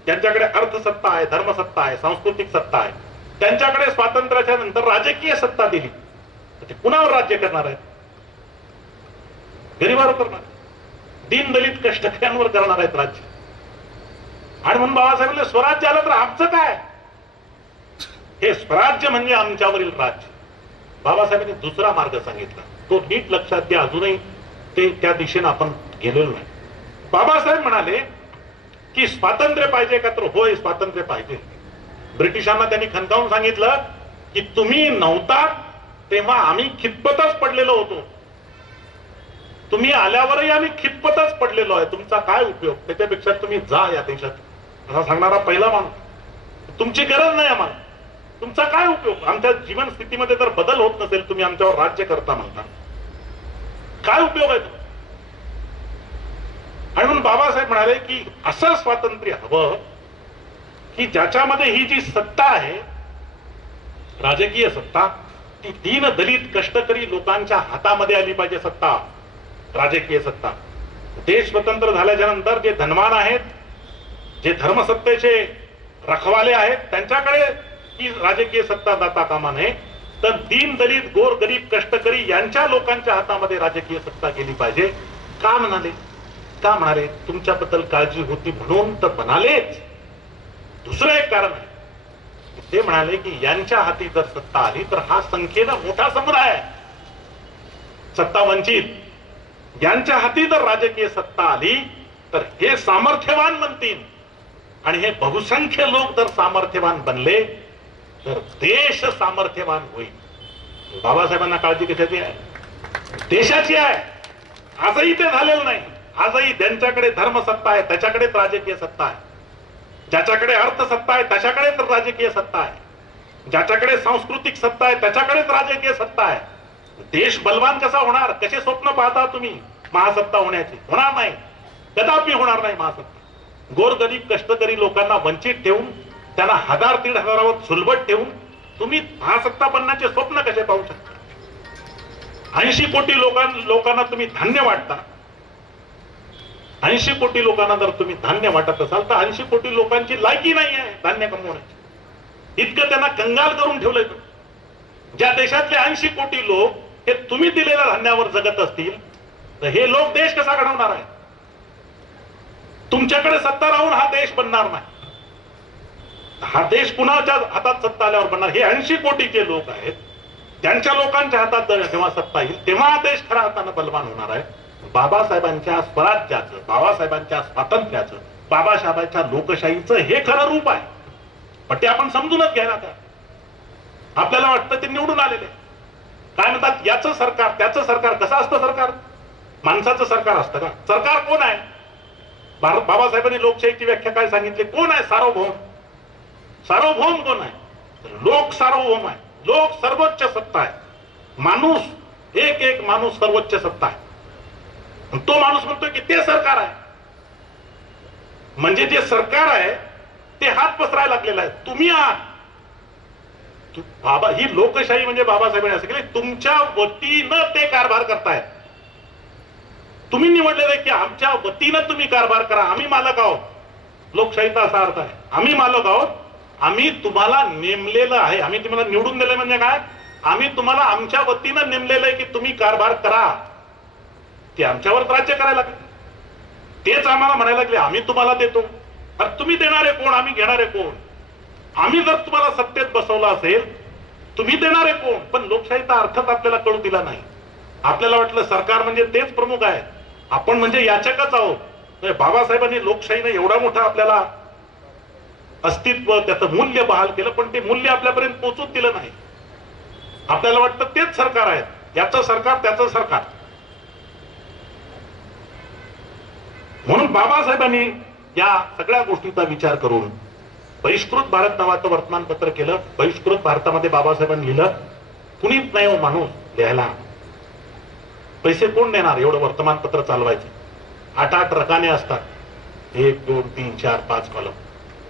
ज्यांच्याकडे अर्थसत्ता आहे, धर्मसत्ता आहे, सांस्कृतिक सत्ता आहे, त्यांच्याकडे स्वातंत्र्याच्या नंतर राजकीय सत्ता दिली, ते कुणावर राज्य करणार आहेत? गरिबावर करणार, दीन दलित कष्टकऱ्यांवर करणार आहेत राज्य. आणि म्हणून बाबासाहेबांनी स्वराज्य आलं तर आमचं काय? हे स्वराज्य म्हणजे आमच्यावरील राज्य. बाबासाहेबांनी दुसरा मार्ग सांगितला, तो नीट लक्षात घ्या, अजूनही ते त्या दिशेने आपण गेलेलो नाही. बाबासाहेब म्हणाले की स्वातंत्र्य पाहिजे का? तर होय, स्वातंत्र्य पाहिजे. ब्रिटिशांना त्यांनी खणकावून सांगितलं की तुम्ही नव्हता तेव्हा आम्ही खितपतच पडलेलो होतो, तुम्ही आल्यावरही आम्ही खितपतच पडलेलो आहे, तुमचा काय उपयोग? त्याच्यापेक्षा तुम्ही जा या देशात, असा सांगणारा पहिला माणूस. तुमची गरज नाही आम्हाला, तुमचा काय उपयोग? आमच्या जीवन स्थितीमध्ये जर बदल होत नसेल, तुम्ही आमच्यावर राज्य करता म्हणता, काय उपयोग आहे? आणि म्हणून बाबासाहेब म्हणाले की असं स्वातंत्र्य हवं की ज्याच्यामध्ये ही जी सत्ता आहे, राजकीय सत्ता, ती दीन दलित कष्टकरी लोकांच्या हातामध्ये आली पाहिजे सत्ता, राजकीय सत्ता. देश स्वतंत्र झाल्याच्या नंतर जे धनवान आहेत, जे धर्मसत्तेचे रखवाले आहेत, त्यांच्याकडे ही राजकीय सत्ता जाता कामा नये, तर दीन दलित गोर गरीब कष्टकरी यांच्या लोकांच्या हातामध्ये राजकीय सत्ता गेली पाहिजे. का म्हणाले? का म्हणाले? तुमच्याबद्दल काळजी होती म्हणून तर म्हणालेच. दुसरं एक कारण आहे, ते म्हणाले की यांच्या हाती जर सत्ता आली तर हा संख्येनं मोठा समुदाय आहे, सत्ता वंचित, यांच्या हाती जर राजकीय सत्ता आली तर हे सामर्थ्यवान बनतील, आणि हे बहुसंख्य लोक जर सामर्थ्यवान बनले तर देश सामर्थ्यवान होईल. बाबासाहेबांना काळजी कशाची आहे? देशाची आहे. आजही ते झालेलं नाही. आजही ज्यांच्याकडे धर्मसत्ता आहे त्याच्याकडेच राजकीय सत्ता आहे, ज्याच्याकडे अर्थसत्ता आहे त्याच्याकडेच राजकीय सत्ता आहे, ज्याच्याकडे सांस्कृतिक सत्ता आहे त्याच्याकडेच राजकीय सत्ता आहे. देश बलवान कसा होणार? कसे स्वप्न पाहता तुम्ही महासत्ता होण्याची? होणार नाही, कदापि होणार नाही महासत्ता. गोरगरीब कष्टकरी लोकांना वंचित ठेवून, त्यांना 1000-1500वर सुलभट ठेवून तुम्ही महासत्ता बनण्याचे स्वप्न कसे पाहू शकता? 80 कोटी लोकांना तुम्ही धान्य वाटता. 80 कोटी लोकांना जर तुम्ही धान्य वाटत असाल तर 80 कोटी लोकांची लायकी नाही आहे धान्य कमवण्याची. इतकं त्यांना कंगाल करून ठेवलंय. ज्या देशातले 80 कोटी लोक हे तुम्ही दिलेल्या धान्यावर जगत असतील तर हे लोक देश कसा घडवणार आहे? तुमच्याकडे सत्ता राहून हा देश बनणार नाही. हा देश कुणाच्या हातात सत्ता आल्यावर बनणार? हे 80 कोटीचे लोक आहेत, त्यांच्या लोकांच्या हातात जेव्हा सत्ता येईल तेव्हा हा देश खऱ्या अर्थानं बलवान होणार आहे. बाबासाहेबांच्या स्वराज्याचं, बाबासाहेबांच्या स्वातंत्र्याचं, बाबासाहेबांच्या लोकशाहीचं हे खरं रूप आहे. पण ते आपण समजूनच घ्यायला त्या आपल्याला वाटतं ते निवडून आलेले काय म्हणतात याचं सरकार त्याचं सरकार. कसं असतं सरकार? माणसाचं सरकार असतं का? सरकार कोण आहे? बाबासाहेबांनी लोकशाहीची व्याख्या काय सांगितली? कोण आहे सार्वभौम? सार्वभौम कोण आहे? लोक सार्वभौम आहे. लोक सर्वोच्च सत्ता आहे. माणूस एक एक माणूस सर्वोच्च सत्ता आहे. तो माणूस म्हणतोय की ते सरकार आहे. म्हणजे जे सरकार आहे ते हात पसरायला लागलेला आहे. तुम्ही आहात बाबा. ही लोकशाही म्हणजे बाबासाहेबांनी असं केलं, तुमच्या वतीनं ते कारभार करतायत. तुम्ही निवडलेलं आहे की आमच्या वतीनं तुम्ही कारभार करा, आम्ही मालक आहोत. लोकशाहीचा असा अर्थ आहे, आम्ही मालक आहोत. आम्ही तुम्हाला नेमलेलं आहे. आम्ही तुम्हाला निवडून दिलंय म्हणजे काय? आम्ही तुम्हाला आमच्या वतीनं नेमलेलं आहे की तुम्ही कारभार करा. ते आमच्यावर राज्य करायला लागले. तेच आम्हाला म्हणायला लागले आम्ही तुम्हाला देतो. अरे तुम्ही देणारे कोण? आम्ही घेणारे कोण? आम्ही जर तुम्हाला सत्तेत बसवलं असेल तुम्ही देणारे कोण? पण लोकशाहीचा अर्थच आपल्याला कळू दिला नाही. आपल्याला वाटलं सरकार म्हणजे तेच प्रमुख आहे, आपण म्हणजे याचकच आहोत. बाबासाहेबांनी लोकशाहीने एवढा मोठा आपल्याला अस्तित्व, त्याचं मूल्य बहाल केलं, पण ते मूल्य आपल्यापर्यंत पोहोचूच दिलं नाही. आपल्याला वाटतं तेच सरकार आहे, याचं सरकार त्याचं सरकार. म्हणून बाबासाहेबांनी या सगळ्या गोष्टीचा विचार करून बहिष्कृत भारत नावाचं वर्तमानपत्र केलं. बहिष्कृत भारतामध्ये बाबासाहेबांनी लिहिलं, कुणीच नाही हो माणूस लिहायला. पैसे कोण देणार एवढं वर्तमानपत्र चालवायचं? 8-8 रकाने असतात, 1, 2, 3, 4, 5 कॉलम.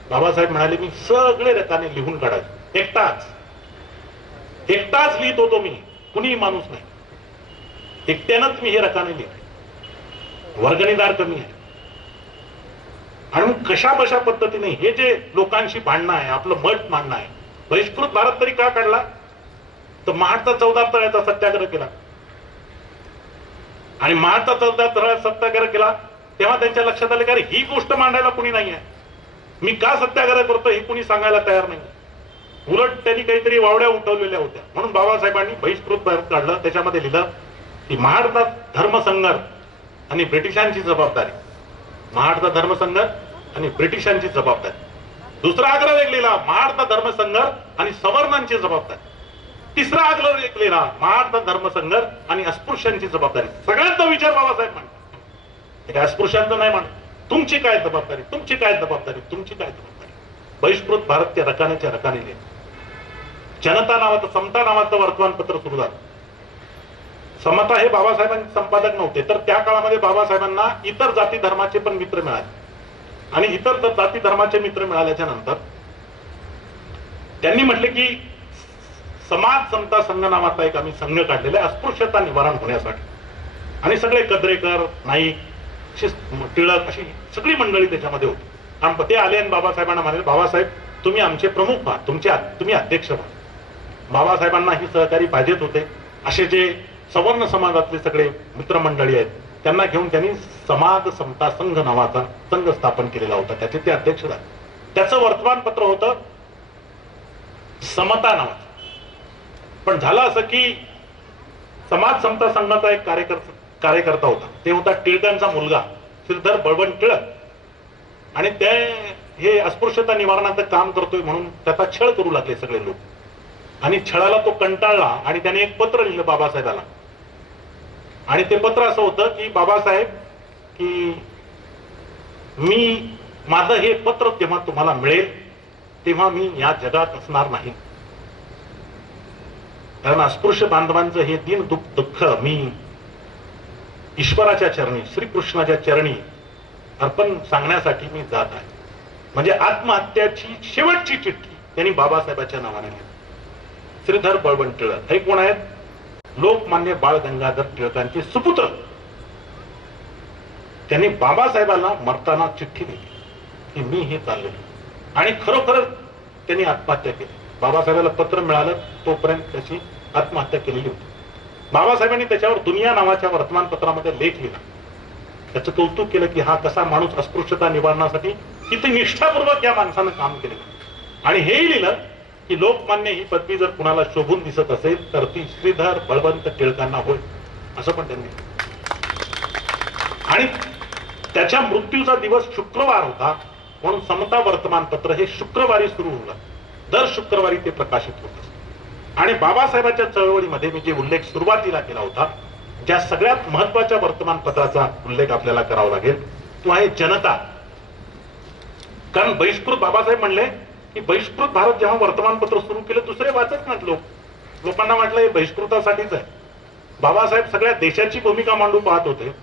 बाबासाहेब म्हणाले मी सगळे रकाने लिहून काढायचे. एकटाच लिहित होतो मी, कुणी माणूस नाही. एकट्यानंच मी हे रकाने लिहिले. वर्गणीदार कमी आहे. आणि मग कशा बशा पद्धतीने हे जे लोकांशी भांडणं आहे, आपलं मत मांडणं आहे. बहिष्कृत भारत तरी का काढला? तर महाडचा 14 तळ्याचा सत्याग्रह केला. आणि महाडचा 14 तळ्याचा सत्याग्रह केला तेव्हा त्यांच्या लक्षात आलं की अरे ही गोष्ट मांडायला कुणी नाही आहे. मी का सत्याग्रह करतो हे कुणी सांगायला तयार नाही. उलट त्यांनी काहीतरी वावड्या उठवलेल्या होत्या. म्हणून बाबासाहेबांनी बहिष्कृत भारत काढलं. त्याच्यामध्ये लिहिलं की महाडचा धर्मसंघर्ष आणि ब्रिटिशांची जबाबदारी. महाडचा धर्मसंघर्ष आणि ब्रिटिशांची जबाबदारी. दुसरा आग्रह एक लिहिला महाडचा धर्मसंघर्ष आणि सवर्णांची जबाबदारी. तिसरा आग्रह एक लिहिला महाडचा धर्मसंघर्ष आणि अस्पृश्यांची जबाबदारी. सगळ्यांचा विचार बाबासाहेब मांडतात. अस्पृश्यांचं नाही मांडत. तुमची काय जबाबदारी, तुमची काय जबाबदारी, तुमची काय जबाबदारी. बहिष्कृत भारतच्या रकानेच्या रकाने लिहिलं. जनता नावाचं, समता नावाचं वर्तमानपत्र सुरू झालं. समता हे बाबासाहेबांचे संपादक नव्हते, तर त्या काळामध्ये बाबासाहेबांना इतर जाती धर्माचे पण मित्र मिळाले. आणि इतर जाती धर्माचे मित्र मिळाल्याच्या नंतर त्यांनी म्हटले की समाज समता संघ नावाचा एक आम्ही संघ काढलेला आहे अस्पृश्यता निवारण होण्यासाठी. आणि सगळे कद्रेकर, नाईक, टिळक अशी सगळी मंडळी त्याच्यामध्ये होती. आणि ते आले आणि बाबासाहेबांना म्हणाले बाबासाहेब तुम्ही आमचे प्रमुख व्हा, तुम्ही अध्यक्ष व्हा. बाबासाहेबांना ही सहकारी पाहिजेत होते. असे जे सवर्ण समाजातले सगळे मित्रमंडळी आहेत त्यांना घेऊन त्यांनी समाज समता संघ नावाचा संघ स्थापन केलेला होता. त्याचे ते अध्यक्ष झाले. त्याचं वर्तमानपत्र होतं समता नावाचं. पण झालं असं की समाज समता संघाचा एक कार्यकर्ता होता. ते होता टिळकांचा मुलगा श्रीधर बळवंत टिळक. आणि ते हे अस्पृश्यता निवारणाचं काम करतोय म्हणून त्याचा छळ करू लागले सगळे लोक. आणि छळाला तो कंटाळला आणि त्याने एक पत्र लिहिलं बाबासाहेबांना. आणि ते पत्र असं होतं की बाबासाहेब की मी माझं हे पत्र तेव्हा तुम्हाला मिळेल तेव्हा मी या जगात असणार नाही. कारण अस्पृश्य बांधवांचं हे दिन दुःख मी ईश्वराच्या चरणी, श्रीकृष्णाच्या चरणी अर्पण सांगण्यासाठी मी जात आहे. म्हणजे आत्महत्याची शेवटची चिठ्ठी त्यांनी बाबासाहेबांच्या नावाने लिहिली. श्रीधर बळवंत टिळक हे कोण आहेत? लोकमान्य बाळ गंगाधर टिळकांचे सुपुत्र. त्यांनी बाबासाहेबांना मरताना चिठ्ठी दिली की मी हे चाललेलो. आणि खरोखरच त्यांनी आत्महत्या केली. बाबासाहेबांना पत्र मिळालं तोपर्यंत त्याची आत्महत्या केलेली होती. बाबासाहेबांनी त्याच्यावर दुनिया नावाच्या वर्तमानपत्रामध्ये लेख लिहिला, त्याचं कौतुक केलं की हा कसा माणूस अस्पृश्यता निवारणासाठी किती निष्ठापूर्वक या माणसानं काम केलेलं. आणि हेही लिहिलं की लोकमान्य ही पदवी जर कुणाला शोभून दिसत असेल तर ती श्रीधर बळवंत टिळकांना होय, असं पण त्यांनी. आणि त्याच्या मृत्यूचा दिवस शुक्रवार होता म्हणून समता वर्तमानपत्र हे शुक्रवारी सुरू होतं, दर शुक्रवारी ते प्रकाशित होतं. आणि बाबासाहेबांच्या चळवळीमध्ये मी जे उल्लेख सुरुवातीला केला होता, ज्या सगळ्यात महत्वाच्या वर्तमानपत्राचा उल्लेख आपल्याला करावा लागेल तो आहे जनता. कारण बहिष्कृत, बाबासाहेब म्हणले की बहिष्कृत भारत जेव्हा वर्तमानपत्र सुरू केलं दुसरे वाचत नाहीत लोक, लोकांना वाटलं हे बहिष्कृतासाठीच आहे. बाबासाहेब सगळ्या देशाची भूमिका मांडू पाहत होते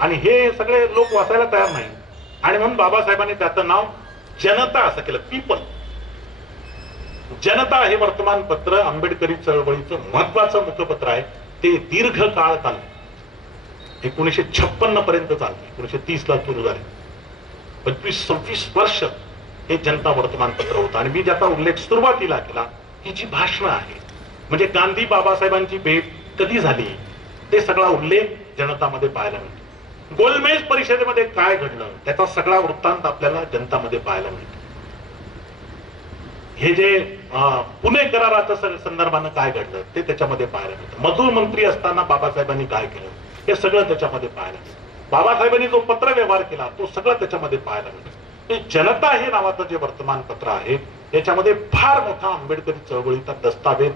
आणि हे सगळे लोक वाचायला तयार नाही. आणि म्हणून बाबासाहेबांनी त्याचं नाव जनता असं केलं, पीपल. जनता हे वर्तमानपत्र आंबेडकरी चळवळीचं महत्वाचं मुखपत्र आहे. ते दीर्घ काळ चालले, 1956 पर्यंत चालले, 1930 ला सुरू झाले. 25-26 वर्ष हे जनता वर्तमानपत्र होतं. आणि मी ज्याचा उल्लेख सुरुवातीला केला ही जी भाषणं आहे, म्हणजे गांधी बाबासाहेबांची भेट कधी झाली ते सगळा उल्लेख जनतामध्ये पाहायला मिळतो. गोलमेज परिषदेमध्ये काय घडलं त्याचा सगळा वृत्तांत आपल्याला जनतामध्ये पाहायला मिळतो. हे जे पुणे कराराच्या संदर्भानं काय घडलं ते त्याच्यामध्ये पाहायला मिळतं. मजूर मंत्री असताना बाबासाहेबांनी काय केलं हे सगळं त्याच्यामध्ये पाहायला मिळतं. बाबासाहेबांनी जो पत्र व्यवहार केला तो सगळं त्याच्यामध्ये पाहायला मिळतो. जनता हे नावाचं जे वर्तमानपत्र आहे त्याच्यामध्ये फार मोठा आंबेडकरी चळवळीचा दस्तावेज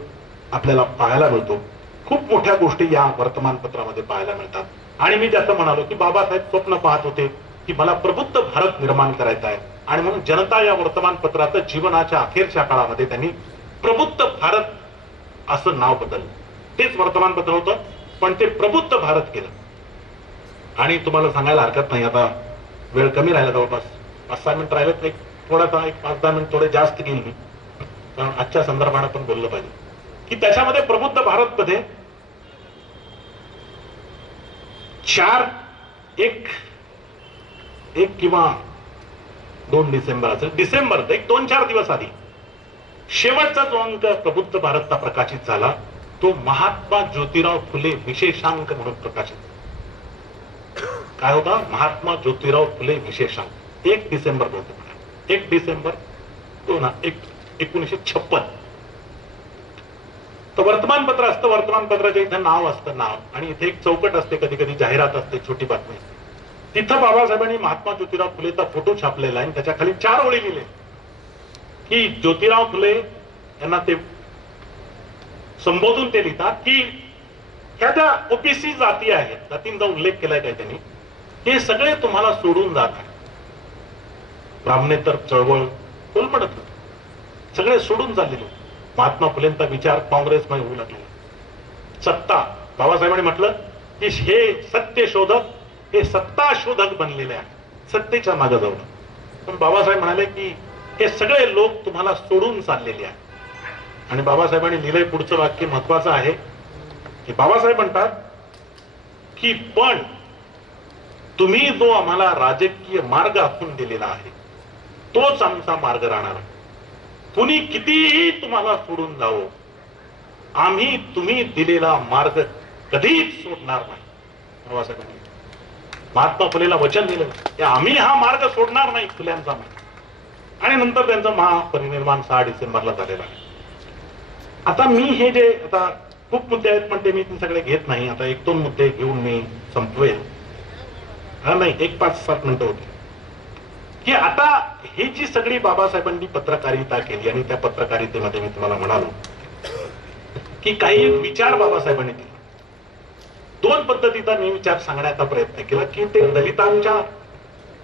आपल्याला पाहायला मिळतो. खूप मोठ्या गोष्टी या वर्तमानपत्रामध्ये पाहायला मिळतात. आणि मी ज्याचं म्हणालो की बाबासाहेब स्वप्न पाहत होते की मला प्रबुद्ध भारत निर्माण करायचा आहे आणि म्हणून जनता या वर्तमानपत्राचं जीवनाच्या अखेरच्या काळामध्ये त्यांनी प्रबुद्ध भारत असं नाव बदललं. तेच वर्तमानपत्र होतं पण ते प्रबुद्ध भारत केलं. आणि तुम्हाला सांगायला हरकत नाही, आता वेळ कमी राहिला, जवळपास 5-6 मिनिट राहिलेत, एक थोडासा 5-10 मिनिट थोडे जास्त घेईल मी, कारण आजच्या संदर्भाने पण बोललं पाहिजे की त्याच्यामध्ये प्रबुद्ध भारत मध्ये 1 किंवा 2 डिसेंबर असेल, डिसेंबर 1-2-4 दिवस आधी शेवटचा जो अंक प्रबुद्ध भारतचा प्रकाशित झाला तो महात्मा ज्योतिराव फुले विशेषांक म्हणून प्रकाशित. काय होता? महात्मा ज्योतिराव फुले विशेषांक. 1 डिसेंबर 1 डिसेंबर 1956. तर वर्तमानपत्र असतं, वर्तमानपत्राच्या इथं नाव असतं, नाव, आणि इथे एक चौकट असते, कधी कधी जाहिरात असते, छोटी बातमी. तिथं बाबासाहेबांनी महात्मा ज्योतिराव फुलेचा फोटो छापलेला आहे. त्याच्या खाली 4 ओळी लिहिले की ज्योतिराव फुले यांना ते संबोधून ते लिहितात की ह्या ज्या ओबीसी जाती आहेत, जातींचा उल्लेख केलाय काय त्यांनी, हे सगळे तुम्हाला सोडून जात आहे. ब्राह्मणेतर चळवळ कोलमडत होती, सगळे सोडून चाललेले. महात्मा फुलेंचा विचार काँग्रेसमध्ये होऊ लागला. सत्ता, बाबासाहेबांनी म्हटलं की हे सत्य शोधक हे सत्ता शोधक बनलेले आहे, सत्तेच्या मागे जाऊन. पण बाबासाहेब म्हणाले की हे सगळे लोक तुम्हाला सोडून चाललेले आहेत. आणि बाबासाहेबांनी लिहिलंय पुढचं वाक्य महत्वाचं आहे की बाबासाहेब म्हणतात की पण तुम्ही जो आम्हाला राजकीय मार्ग आखून दिलेला आहे तोच आमचा मार्ग राहणार आहे. कुणी कितीही तुम्हाला सोडून जावो, आम्ही तुम्ही दिलेला मार्ग कधीच सोडणार नाही. बाबासाहेबांनी महात्मा फुलेला वचन दिलं की आम्ही हा मार्ग सोडणार नाही, फुल्यांचा मार्ग. आणि नंतर त्यांचं महापरिनिर्वाण 6 डिसेंबरला झालेलं आहे. आता मी हे जे, आता खूप मुद्दे आहेत पण ते मी सगळे घेत नाही. आता 1-2 मुद्दे घेऊन मी संपवेल. नाही, 5-7 मिनिटं होती की आता ही जी सगळी बाबासाहेबांनी पत्रकारिता केली आणि त्या पत्रकारितेमध्ये मी तुम्हाला म्हणालो की काही विचार बाबासाहेबांनी दिले. 2 पद्धतीचा मी विचार सांगण्याचा प्रयत्न केला की ते दलितांच्या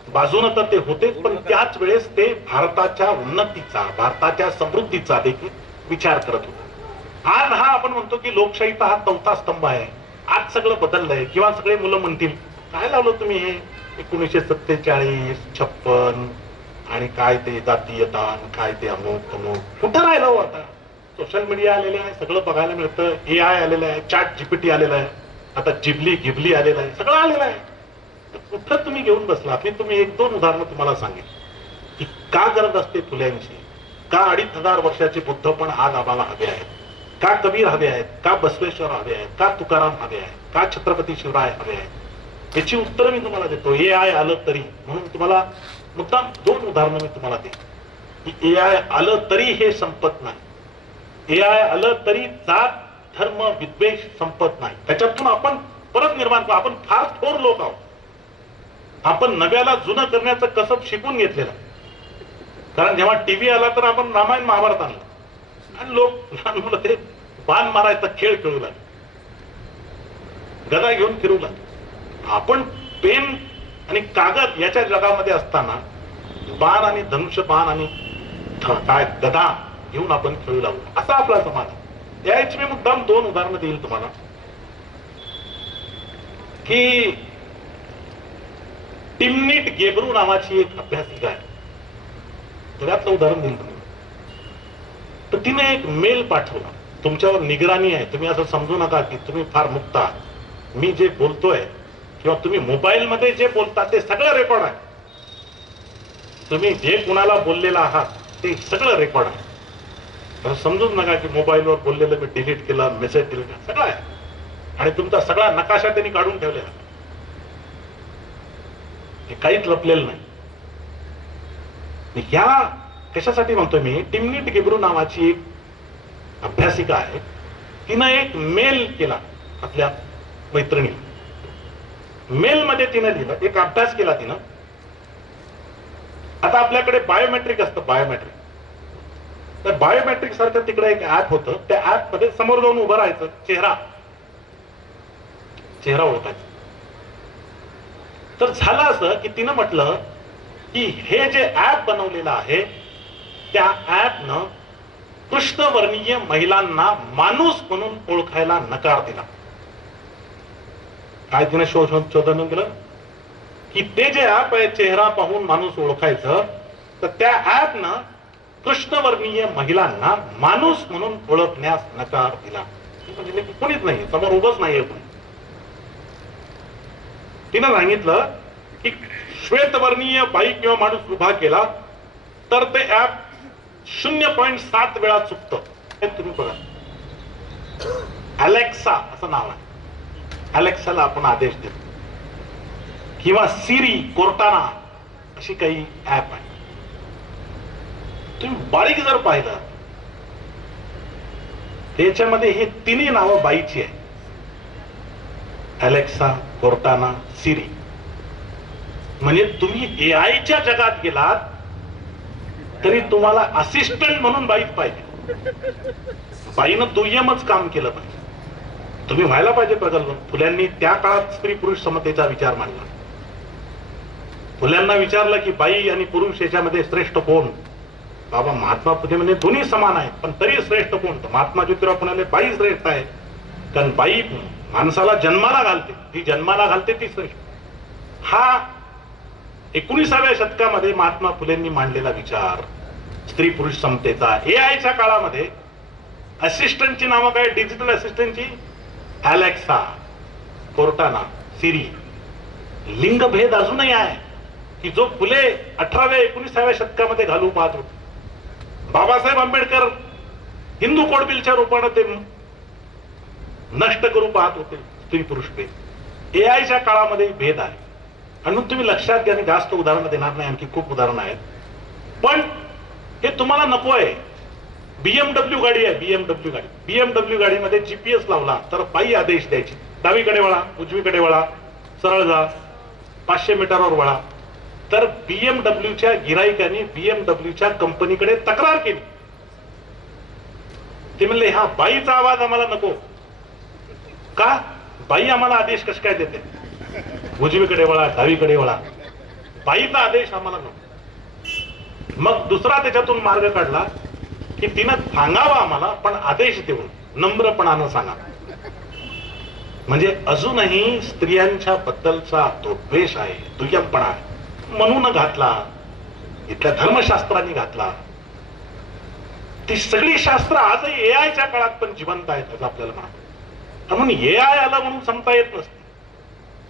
बाजूने तर ते होतेच, पण त्याच वेळेस ते भारताच्या उन्नतीचा, भारताच्या समृद्धीचा देखील विचार करत होते. आज हा आपण म्हणतो की लोकशाहीचा हा 4था स्तंभ आहे, आज सगळं बदललंय. किंवा सगळे मुलं म्हणतील काय लावलं तुम्ही हे 1947, 56 आणि काय ते जातीयता, काय ते अमुक अमुक, कुठं राहिलं हो? आता सोशल मीडिया आलेलं आहे, सगळं बघायला मिळतं. AI आलेलं आहे, चॅट GPT आलेलं आहे, आता गिबली आलेलं आहे, सगळं आलेलं आहे. कुठं तुम्ही घेऊन बसला? मी तुम्ही 1-2 उदाहरणं तुम्हाला सांगेन की का गरज असते फुल्यांची, का 2500 वर्षाचे बुद्ध पण आज आम्हाला हवे आहेत. का कबीर हवे आहेत, का बसवेश्वर हवे आहेत, का तुकाराम हवे आहेत, का छत्रपती शिवराय हवे आहेत, याची उत्तरं मी तुम्हाला देतो. AI आलं तरी, म्हणून तुम्हाला मुद्दाम 2 उदाहरणं मी तुम्हाला देईन की AI आलं तरी हे संपत नाही. AI आलं तरी जात धर्म विद्वेष संपत नाही. त्याच्यातून आपण परत निर्माण करू. आपण फार थोर लोक आहोत. आपण नव्याला जुनं करण्याचं कसब शिकून घेतलेलं. कारण जेव्हा टीव्ही आला तर आपण रामायण महाभारत आणलं आणि लोक लहान मुलं ते बाण मारायचा खेळ खेळू लागले, गदा घेऊन फिरू लागले. आपण पेन आणि कागद याच्या जगामध्ये असताना बाण आणि धनुष्य बाण आणि काय गदा घेऊन आपण खेळू लागलो. असा आपला समाज आहे. याची मी मुद्दाम 2 उदाहरणं देईल तुम्हाला की टिमनीट गेब्रू नावाची एक अभ्यासिका आहे. त्यातलं उदाहरण देईल तुम्हाला. तर तिने एक मेल पाठवला. तुमच्यावर निगराणी आहे. तुम्ही असं समजू नका की तुम्ही फार मुक्त आहात. मी जे बोलतोय किंवा तुम्ही मोबाईल मध्ये जे बोलता ते सगळं रेकॉर्ड आहे. तुम्ही जे कुणाला बोललेला आहात ते सगळं रेकॉर्ड आहे. समजूच नका की मोबाईलवर बोललेलं मी डिलीट केलं, मेसेज डिलीट केला, सगळं आहे. आणि तुमचा सगळा नकाशा त्यांनी काढून ठेवलेला. हे काहीच लपलेलं नाही. ह्या कशासाठी म्हणतोय मी, टिमनीट गेब्रू नावाची एक अभ्यासिका आहे. तिनं एक मेल केला आपल्या मैत्रिणीला. मेल मध्ये तिनं लिहिलं, एक अभ्यास केला तिनं. आता आपल्याकडे बायोमेट्रिक असतं, बायोमेट्रिक. तर बायोमेट्रिक सारखं तिकडे एक ऍप होतं. त्या ऍप मध्ये समोर जाऊन उभं राहायचं, चेहरा ओळखायचा. तर झालं असं की तिनं म्हटलं की हे जे ऍप बनवलेलं आहे त्या ऍपनं कृष्णवर्णीय महिलांना माणूस म्हणून ओळखायला नकार दिला. काय तिने शोधन केलं की ते जे ऍप आहे चेहरा पाहून माणूस ओळखायचं, तर त्या ऍपनं कृष्णवर्णीय महिलांना माणूस म्हणून ओळखण्यास नकार दिला. म्हणजे कोणीच नाही, समोर उभंच नाहीये कोणी. तिनं सांगितलं की श्वेतवर्णीय बाई किंवा माणूस उभा केला तर ते ऍप 0.7 वेळा चुकतं. तुम्ही बघा, अलेक्सा असं नाव आहे. अलेक्साला आपण आदेश देतो किंवा सिरी, कोर्टाना अशी काही ऍप आहे. तुम्ही बारीक जर पाहिलं त्याच्यामध्ये हे तिन्ही नावं बाईची आहे. अलेक्सा, कोर्टाना, सिरी. म्हणजे तुम्ही एआयच्या जगात गेलात तरी तुम्हाला असिस्टंट म्हणून बाईच पाहिजे. बाईनं दुय्यमच काम केलं पाहिजे. तुम्ही व्हायला पाहिजे प्रगल्भ. फुल्यांनी त्या काळात स्त्री पुरुष समतेचा विचार मांडला. फुल्यांना विचारलं की बाई आणि पुरुष याच्यामध्ये श्रेष्ठ कोण? बाबा महात्मा फुले म्हणजे दोन्ही समान आहेत, पण तरी श्रेष्ठ कोण? महात्मा ज्योतिराव फुले बाई श्रेष्ठ आहे. कारण बाई माणसाला जन्माला घालते, ती जन्माला घालते ती श्रेष्ठ. हा 19व्या शतकामध्ये महात्मा फुलेंनी मांडलेला विचार स्त्री पुरुष समतेचा. एआयच्या काळामध्ये असिस्टंटची नावं काय? डिजिटल असिस्टंटची अलेक्सा, कोर्टाना, सिरी. लिंगभेद अजूनही आहे की जो फुले 18व्या 19व्या शतकामध्ये घालू पाहत होते. बाबासाहेब आंबेडकर हिंदू कोड बिलच्या रूपाने ते नष्ट करू पाहत होते स्त्री पुरुष भेद. एआयच्या काळामध्ये भेद आहे. आणि मग तुम्ही लक्षात घ्या, जास्त उदाहरणं देणार नाही, आणखी खूप उदाहरणं आहेत. पण हे तुम्हाला नको आहे. बीएमडब्ल्यू गाडी आहे, बीएमडब्ल्यू गाडी. बीएमडब्ल्यू गाडीमध्ये जीपीएस लावला तर बाई आदेश द्यायची, डावीकडे वळा, उजवीकडे वळा, सरळ जा, 500 मीटरवर वळा. तर बीएमडब्ल्यूच्या गिराईकांनी बीएमडब्ल्यूच्या कंपनीकडे तक्रार केली. ते म्हणले हा बाईचा आवाज आम्हाला नको. का? बाई आम्हाला आदेश कस काय देते? उजवीकडे वळा, डावीकडे वळा, बाईचा आदेश आम्हाला नको. मग दुसरा त्याच्यातून मार्ग काढला की तिनं सांगावा आम्हाला, पण आदेश देऊन नम्रपणानं सांगा. म्हणजे अजूनही स्त्रियांच्या बद्दलचा तो द्वेष आहे, दुय्यमपणा आहे. म्हणून घातला, इथल्या धर्मशास्त्रांनी घातला. ती सगळी शास्त्र आजही एआयच्या काळात पण जिवंत आहेत असं आपल्याला म्हणा. म्हणून एआय आला म्हणून समता येत नसते.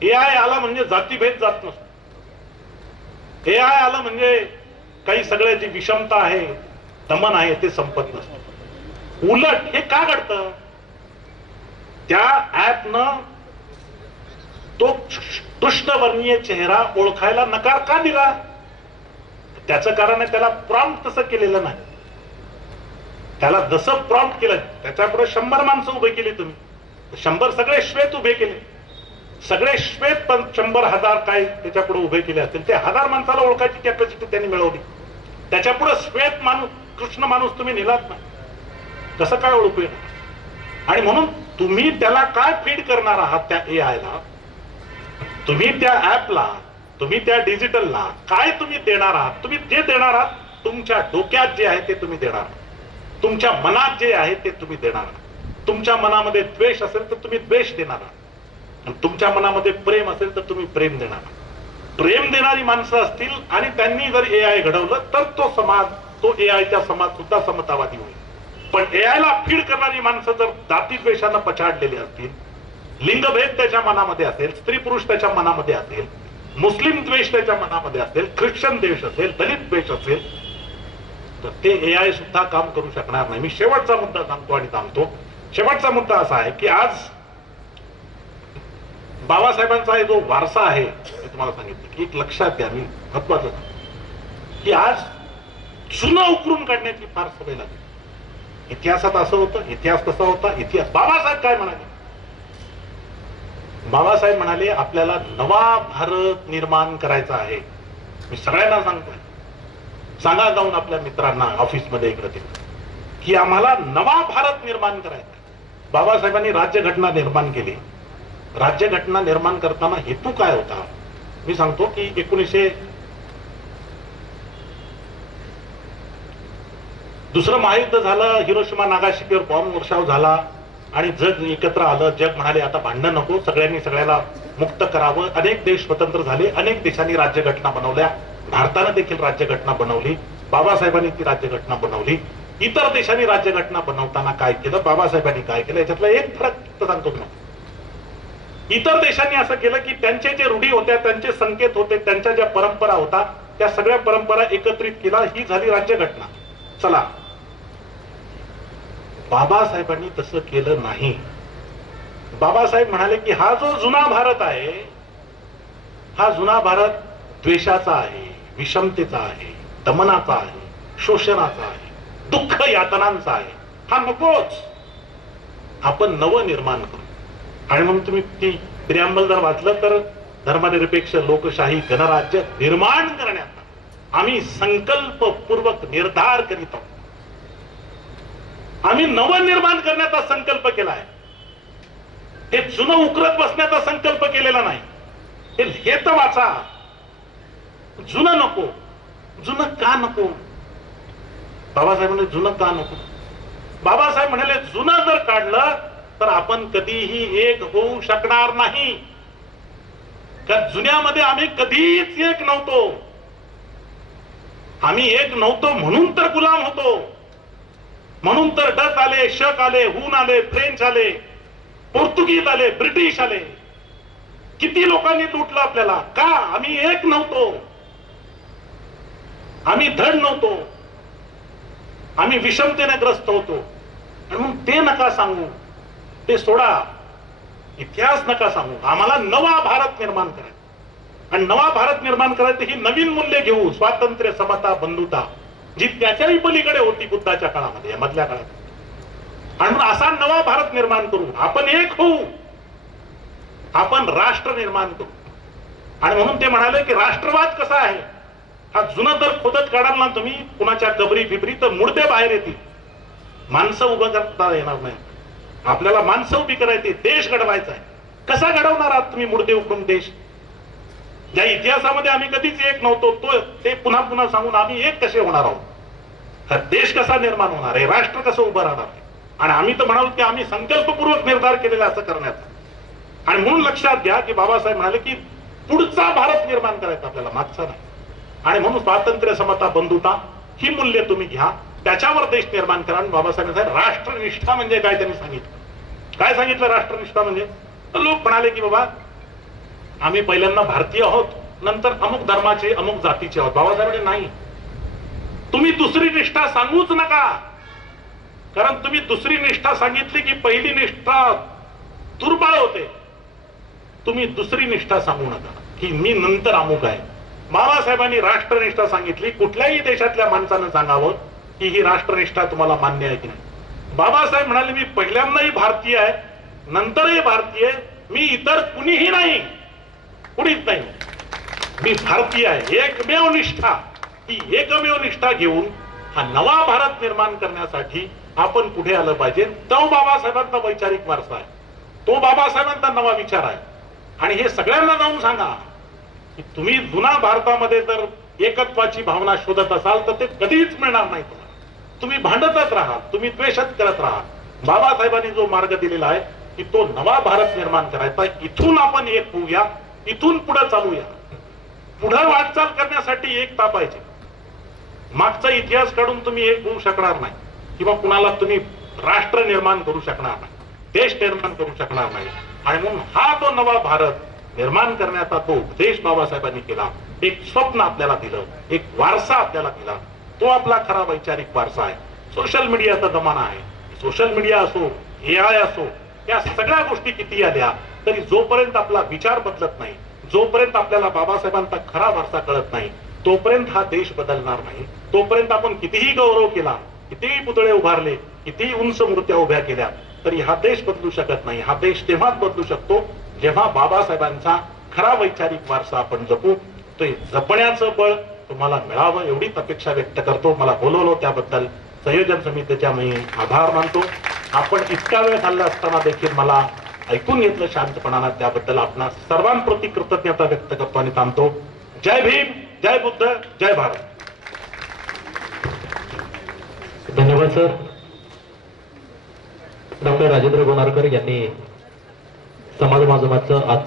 एआय आला म्हणजे जातीभेद जात नसतो. एआय आला म्हणजे काही सगळ्याची विषमता आहे, दमन आहे ते संपत नसतं. उलट हे का घडतं? त्या ऍपनं तो कृष्णवर्णीय चेहरा ओळखायला नकार का दिला? त्याचं कारण आहे त्याला प्रॉम्प्ट तसं केलेलं नाही. त्याला जसं प्रॉम्प्ट केलं त्याच्यापुढे 100 माणसं उभे केली तुम्ही, 100 सगळे श्वेत उभे केले, सगळे श्वेत पण 100,000 काय त्याच्यापुढे उभे केले असतील, ते 1000 माणसाला ओळखायची कॅपॅसिटी त्यांनी मिळवली. त्याच्यापुढे श्वेत माणूस कृष्ण माणूस तुम्ही नेलात ना, कसं काय ओळखू येणार? आणि म्हणून तुम्ही त्याला काय फीड करणार आहात त्या एआयला, तुम्ही त्या ऍपला, तुम्ही त्या डिजिटलला काय तुम्ही देणार आहात? तुम्ही ते देणार आहात तुमच्या डोक्यात जे आहे ते तुम्ही देणार आहात, तुमच्या मनात जे आहे ते तुम्ही देणार आहात. तुमच्या मनामध्ये द्वेष असेल तर तुम्ही द्वेष देणार आहात, आणि तुमच्या मनामध्ये प्रेम असेल तर तुम्ही प्रेम देणार आहात. प्रेम देणारी माणसं असतील आणि त्यांनी जर एआय घडवलं तर तो समाज, तो एआयचा समाज सुद्धा समतावादी होईल. पण एआयला फीड करणारी माणसं जर जातीद्वेषानं पछाडलेली असतील, लिंगभेद त्याच्या मनामध्ये असेल, स्त्री पुरुष त्याच्या मनामध्ये असेल, मुस्लिम द्वेष त्याच्या मनामध्ये असेल, ख्रिश्चन द्वेष असेल, दलित द्वेष असेल, तर ते एआय सुद्धा काम करू शकणार नाही. मी शेवटचा मुद्दा सांगतो आणि थांबतो. शेवटचा मुद्दा असा आहे की आज बाबासाहेबांचा जो वारसा आहे, मी तुम्हाला सांगितलं की एक लक्षात घ्या, मी महत्वाचं की आज जुनं उकरून काढण्याची फार सवय लागली. इतिहासात असं होतं, इतिहास तसा होता, इतिहास. बाबासाहेब काय म्हणाले? बाबासाहेब म्हणाले आपल्याला नवा भारत निर्माण करायचा आहे. मी सगळ्यांना सांगतोय, सांगा जाऊन आपल्या मित्रांना ऑफिसमध्ये इकडे तिकडे की आम्हाला नवा भारत निर्माण करायचा. बाबासाहेबांनी राज्यघटना निर्माण केली. राज्यघटना निर्माण करताना हेतू काय होता? मी सांगतो की 2ं महायुद्ध झालं, हिरोशिमा नागासाकीवर बॉम्ब वर्षाव झाला आणि जग एकत्र आलं. जग म्हणाले आता भांडण नको, सगळ्यांनी सगळ्याला मुक्त करावं. अनेक देश स्वतंत्र झाले, अनेक देशांनी राज्यघटना बनवल्या. भारतानं देखील राज्यघटना बनवली, बाबासाहेबांनी ती राज्यघटना बनवली. इतर देशांनी राज्यघटना बनवताना काय केलं, बाबासाहेबांनी काय केलं, याच्यातला एक फरक सांगतो ना. इतर देशांनी असं केलं की त्यांचे जे रूढी होत्या, त्यांचे संकेत होते, त्यांच्या ज्या परंपरा होता, त्या सगळ्या परंपरा एकत्रित केला, ही झाली राज्यघटना. चला, बाबासाहेबांनी तसं केलं नाही. बाबासाहेब म्हणाले की हा जो जुना भारत आहे, हा जुना भारत द्वेषाचा आहे, विषमतेचा आहे, दमनाचा आहे, शोषणाचा आहे, दुःख यातनांचा आहे. हा नकोच, आपण नवं निर्माण करू. आणि मग तुम्ही ती प्रियांबल जर वाचलं तर धर्मनिरपेक्ष लोकशाही गणराज्य निर्माण करण्याचा आम्ही संकल्पपूर्वक निर्धार करीत आहोत. आम्ही नवं निर्माण करण्याचा संकल्प केलाय. हे जुनं उकरत बसण्याचा संकल्प केलेला नाही. हे तर वाचा. जुनं नको. जुनं का नको? बाबासाहेब म्हणाले जुनं का नको? बाबासाहेब म्हणाले जुनं जर काढलं तर आपण कधीही एक होऊ शकणार नाही. कारण जुन्यामध्ये आम्ही कधीच एक नव्हतो. आम्ही एक नव्हतो म्हणून तर गुलाम होतो. म्हणून तर डच आले, शक आले, हून आले, फ्रेंच आले, पोर्तुगीज आले, ब्रिटिश आले. किती लोकांनी लुटलं आपल्याला? का? आम्ही एक नव्हतो, आम्ही धड नव्हतो, आम्ही विषमतेने ग्रस्त होतो. म्हणून ते नका सांगू, ते सोडा, इतिहास नका सांगू. आम्हाला नवा भारत निर्माण करायचा. आणि नवा भारत निर्माण करायचं ही नवीन मूल्य घेऊ. स्वातंत्र्य, समता, बंधुता, जी त्याच्याही पलीकडे होती बुद्धाच्या काळामध्ये, मधल्या काळात. आणि असा नवा भारत निर्माण करू. आपण एक होऊ, आपण राष्ट्र निर्माण करू. आणि म्हणून ते म्हणाले की राष्ट्रवाद कसा आहे, हा जुना जर खोदत काढाल ना तुम्ही कुणाच्या कबरी फिबरी, तर मुडदे बाहेर येतील. माणसं उभं करता येणार नाही. आपल्याला माणसं उभी करायची, देश घडवायचा आहे. कसा घडवणार आहात तुम्ही मुडदे उकडून देश? ज्या इतिहासामध्ये आम्ही कधीच एक नव्हतो, तो ते पुन्हा पुन्हा सांगून आम्ही एक कसे होणार आहोत? हा देश कसा निर्माण होणार आहे? राष्ट्र कसं उभं राहणार आहे? आणि आम्ही तर म्हणालो की आम्ही संकल्पपूर्वक निर्धार केलेला असं करण्याचा. आणि म्हणून लक्षात घ्या की बाबासाहेब म्हणाले की पुढचा भारत निर्माण करायचा आपल्याला, मागचा नाही. आणि म्हणून स्वातंत्र्य, समता, बंधुता ही मूल्य तुम्ही घ्या, त्याच्यावर देश निर्माण करा. आणि बाबासाहेब राष्ट्रनिष्ठा म्हणजे काय त्यांनी सांगितलं. काय सांगितलं राष्ट्रनिष्ठा म्हणजे? लोक म्हणाले की बाबा आम्ही पहिल्यांदा भारतीय आहोत, नंतर अमुक धर्माचे, अमुक जातीचे आहोत. बाबासाहेब नाही, तुम्ही दुसरी निष्ठा सांगूच नका. कारण तुम्ही दुसरी निष्ठा सांगितली की पहिली निष्ठा दुर्बळ होते. तुम्ही दुसरी निष्ठा सांगू नका की मी नंतर अमुक आहे. बाबासाहेबांनी राष्ट्रनिष्ठा सांगितली. कुठल्याही देशातल्या माणसानं सांगावं की ही राष्ट्रनिष्ठा तुम्हाला मान्य आहे की नाही. बाबासाहेब म्हणाले मी पहिल्यांदाही भारतीय आहे, नंतरही भारतीय, मी इतर कुणीही नाही, कुणीच नाही, मी भारतीय आहे. एकमेव निष्ठा, ही एकमेव निष्ठा घेऊन हा नवा भारत निर्माण करण्यासाठी आपण पुढे आलं पाहिजे. तो बाबासाहेबांचा वैचारिक वारसा आहे, तो बाबासाहेबांचा नवा विचार आहे. आणि हे सगळ्यांना जाऊन सांगा की तुम्ही जुना भारतामध्ये जर एकत्वाची भावना शोधत असाल तर ते कधीच मिळणार नाही. तुम्ही भांडतच राहा, तुम्ही द्वेषच करत राहा. बाबासाहेबांनी जो मार्ग दिलेला आहे की तो नवा भारत निर्माण करायचा, इथून आपण एक होऊया, इथून पुढे चालूया. पुढे वाटचाल करण्यासाठी एकता पाहिजे. मागचा इतिहास काढून तुम्ही एक होऊ शकणार नाही किंवा कुणाला तुम्ही राष्ट्र निर्माण करू शकणार नाही, देश निर्माण करू शकणार नाही. आणि म्हणून हा तो नवा भारत निर्माण करण्याचा तो उपदेश बाबासाहेबांनी केला. एक स्वप्न आपल्याला दिलं, एक वारसा आपल्याला दिला. तो आपला खरा वैचारिक वारसा आहे. सोशल मीडियाचा जमाना आहे. सोशल मीडिया असो, AI असो, या सगळ्या गोष्टी किती आल्या तरी जोपर्यंत आपला विचार बदलत नाही, जोपर्यंत आपल्याला बाबासाहेबांचा खरा वारसा कळत नाही, तोपर्यंत हा देश बदलणार नाही. तोपर्यंत आपण कितीही गौरव केला, कितीही पुतळे उभारले, कितीही उंच मूर्त्या उभ्या केल्या तरी हा देश बदलू शकत नाही. हा देश तेव्हाच बदलू शकतो जेव्हा बाबासाहेबांचा खरा वैचारिक वारसा आपण जपू. तो जपण्याचं बळ तुम्हाला मिळावं एवढीच अपेक्षा व्यक्त करतो. मला बोलवलं त्याबद्दल संयोजन समितीच्या मी आभार मानतो. आपण इतका वेळ घालला असताना देखील मला ऐकून घेतलं शांतपणानं, त्याबद्दल आपणा सर्वांप्रती कृतज्ञता व्यक्त करतो आणि थांबतो. जय भीम, जय बुद्ध, जय भारत. धन्यवाद सर. डॉक्टर राजेंद्र गोनारकर यांनी समाज माध्यमाचं आज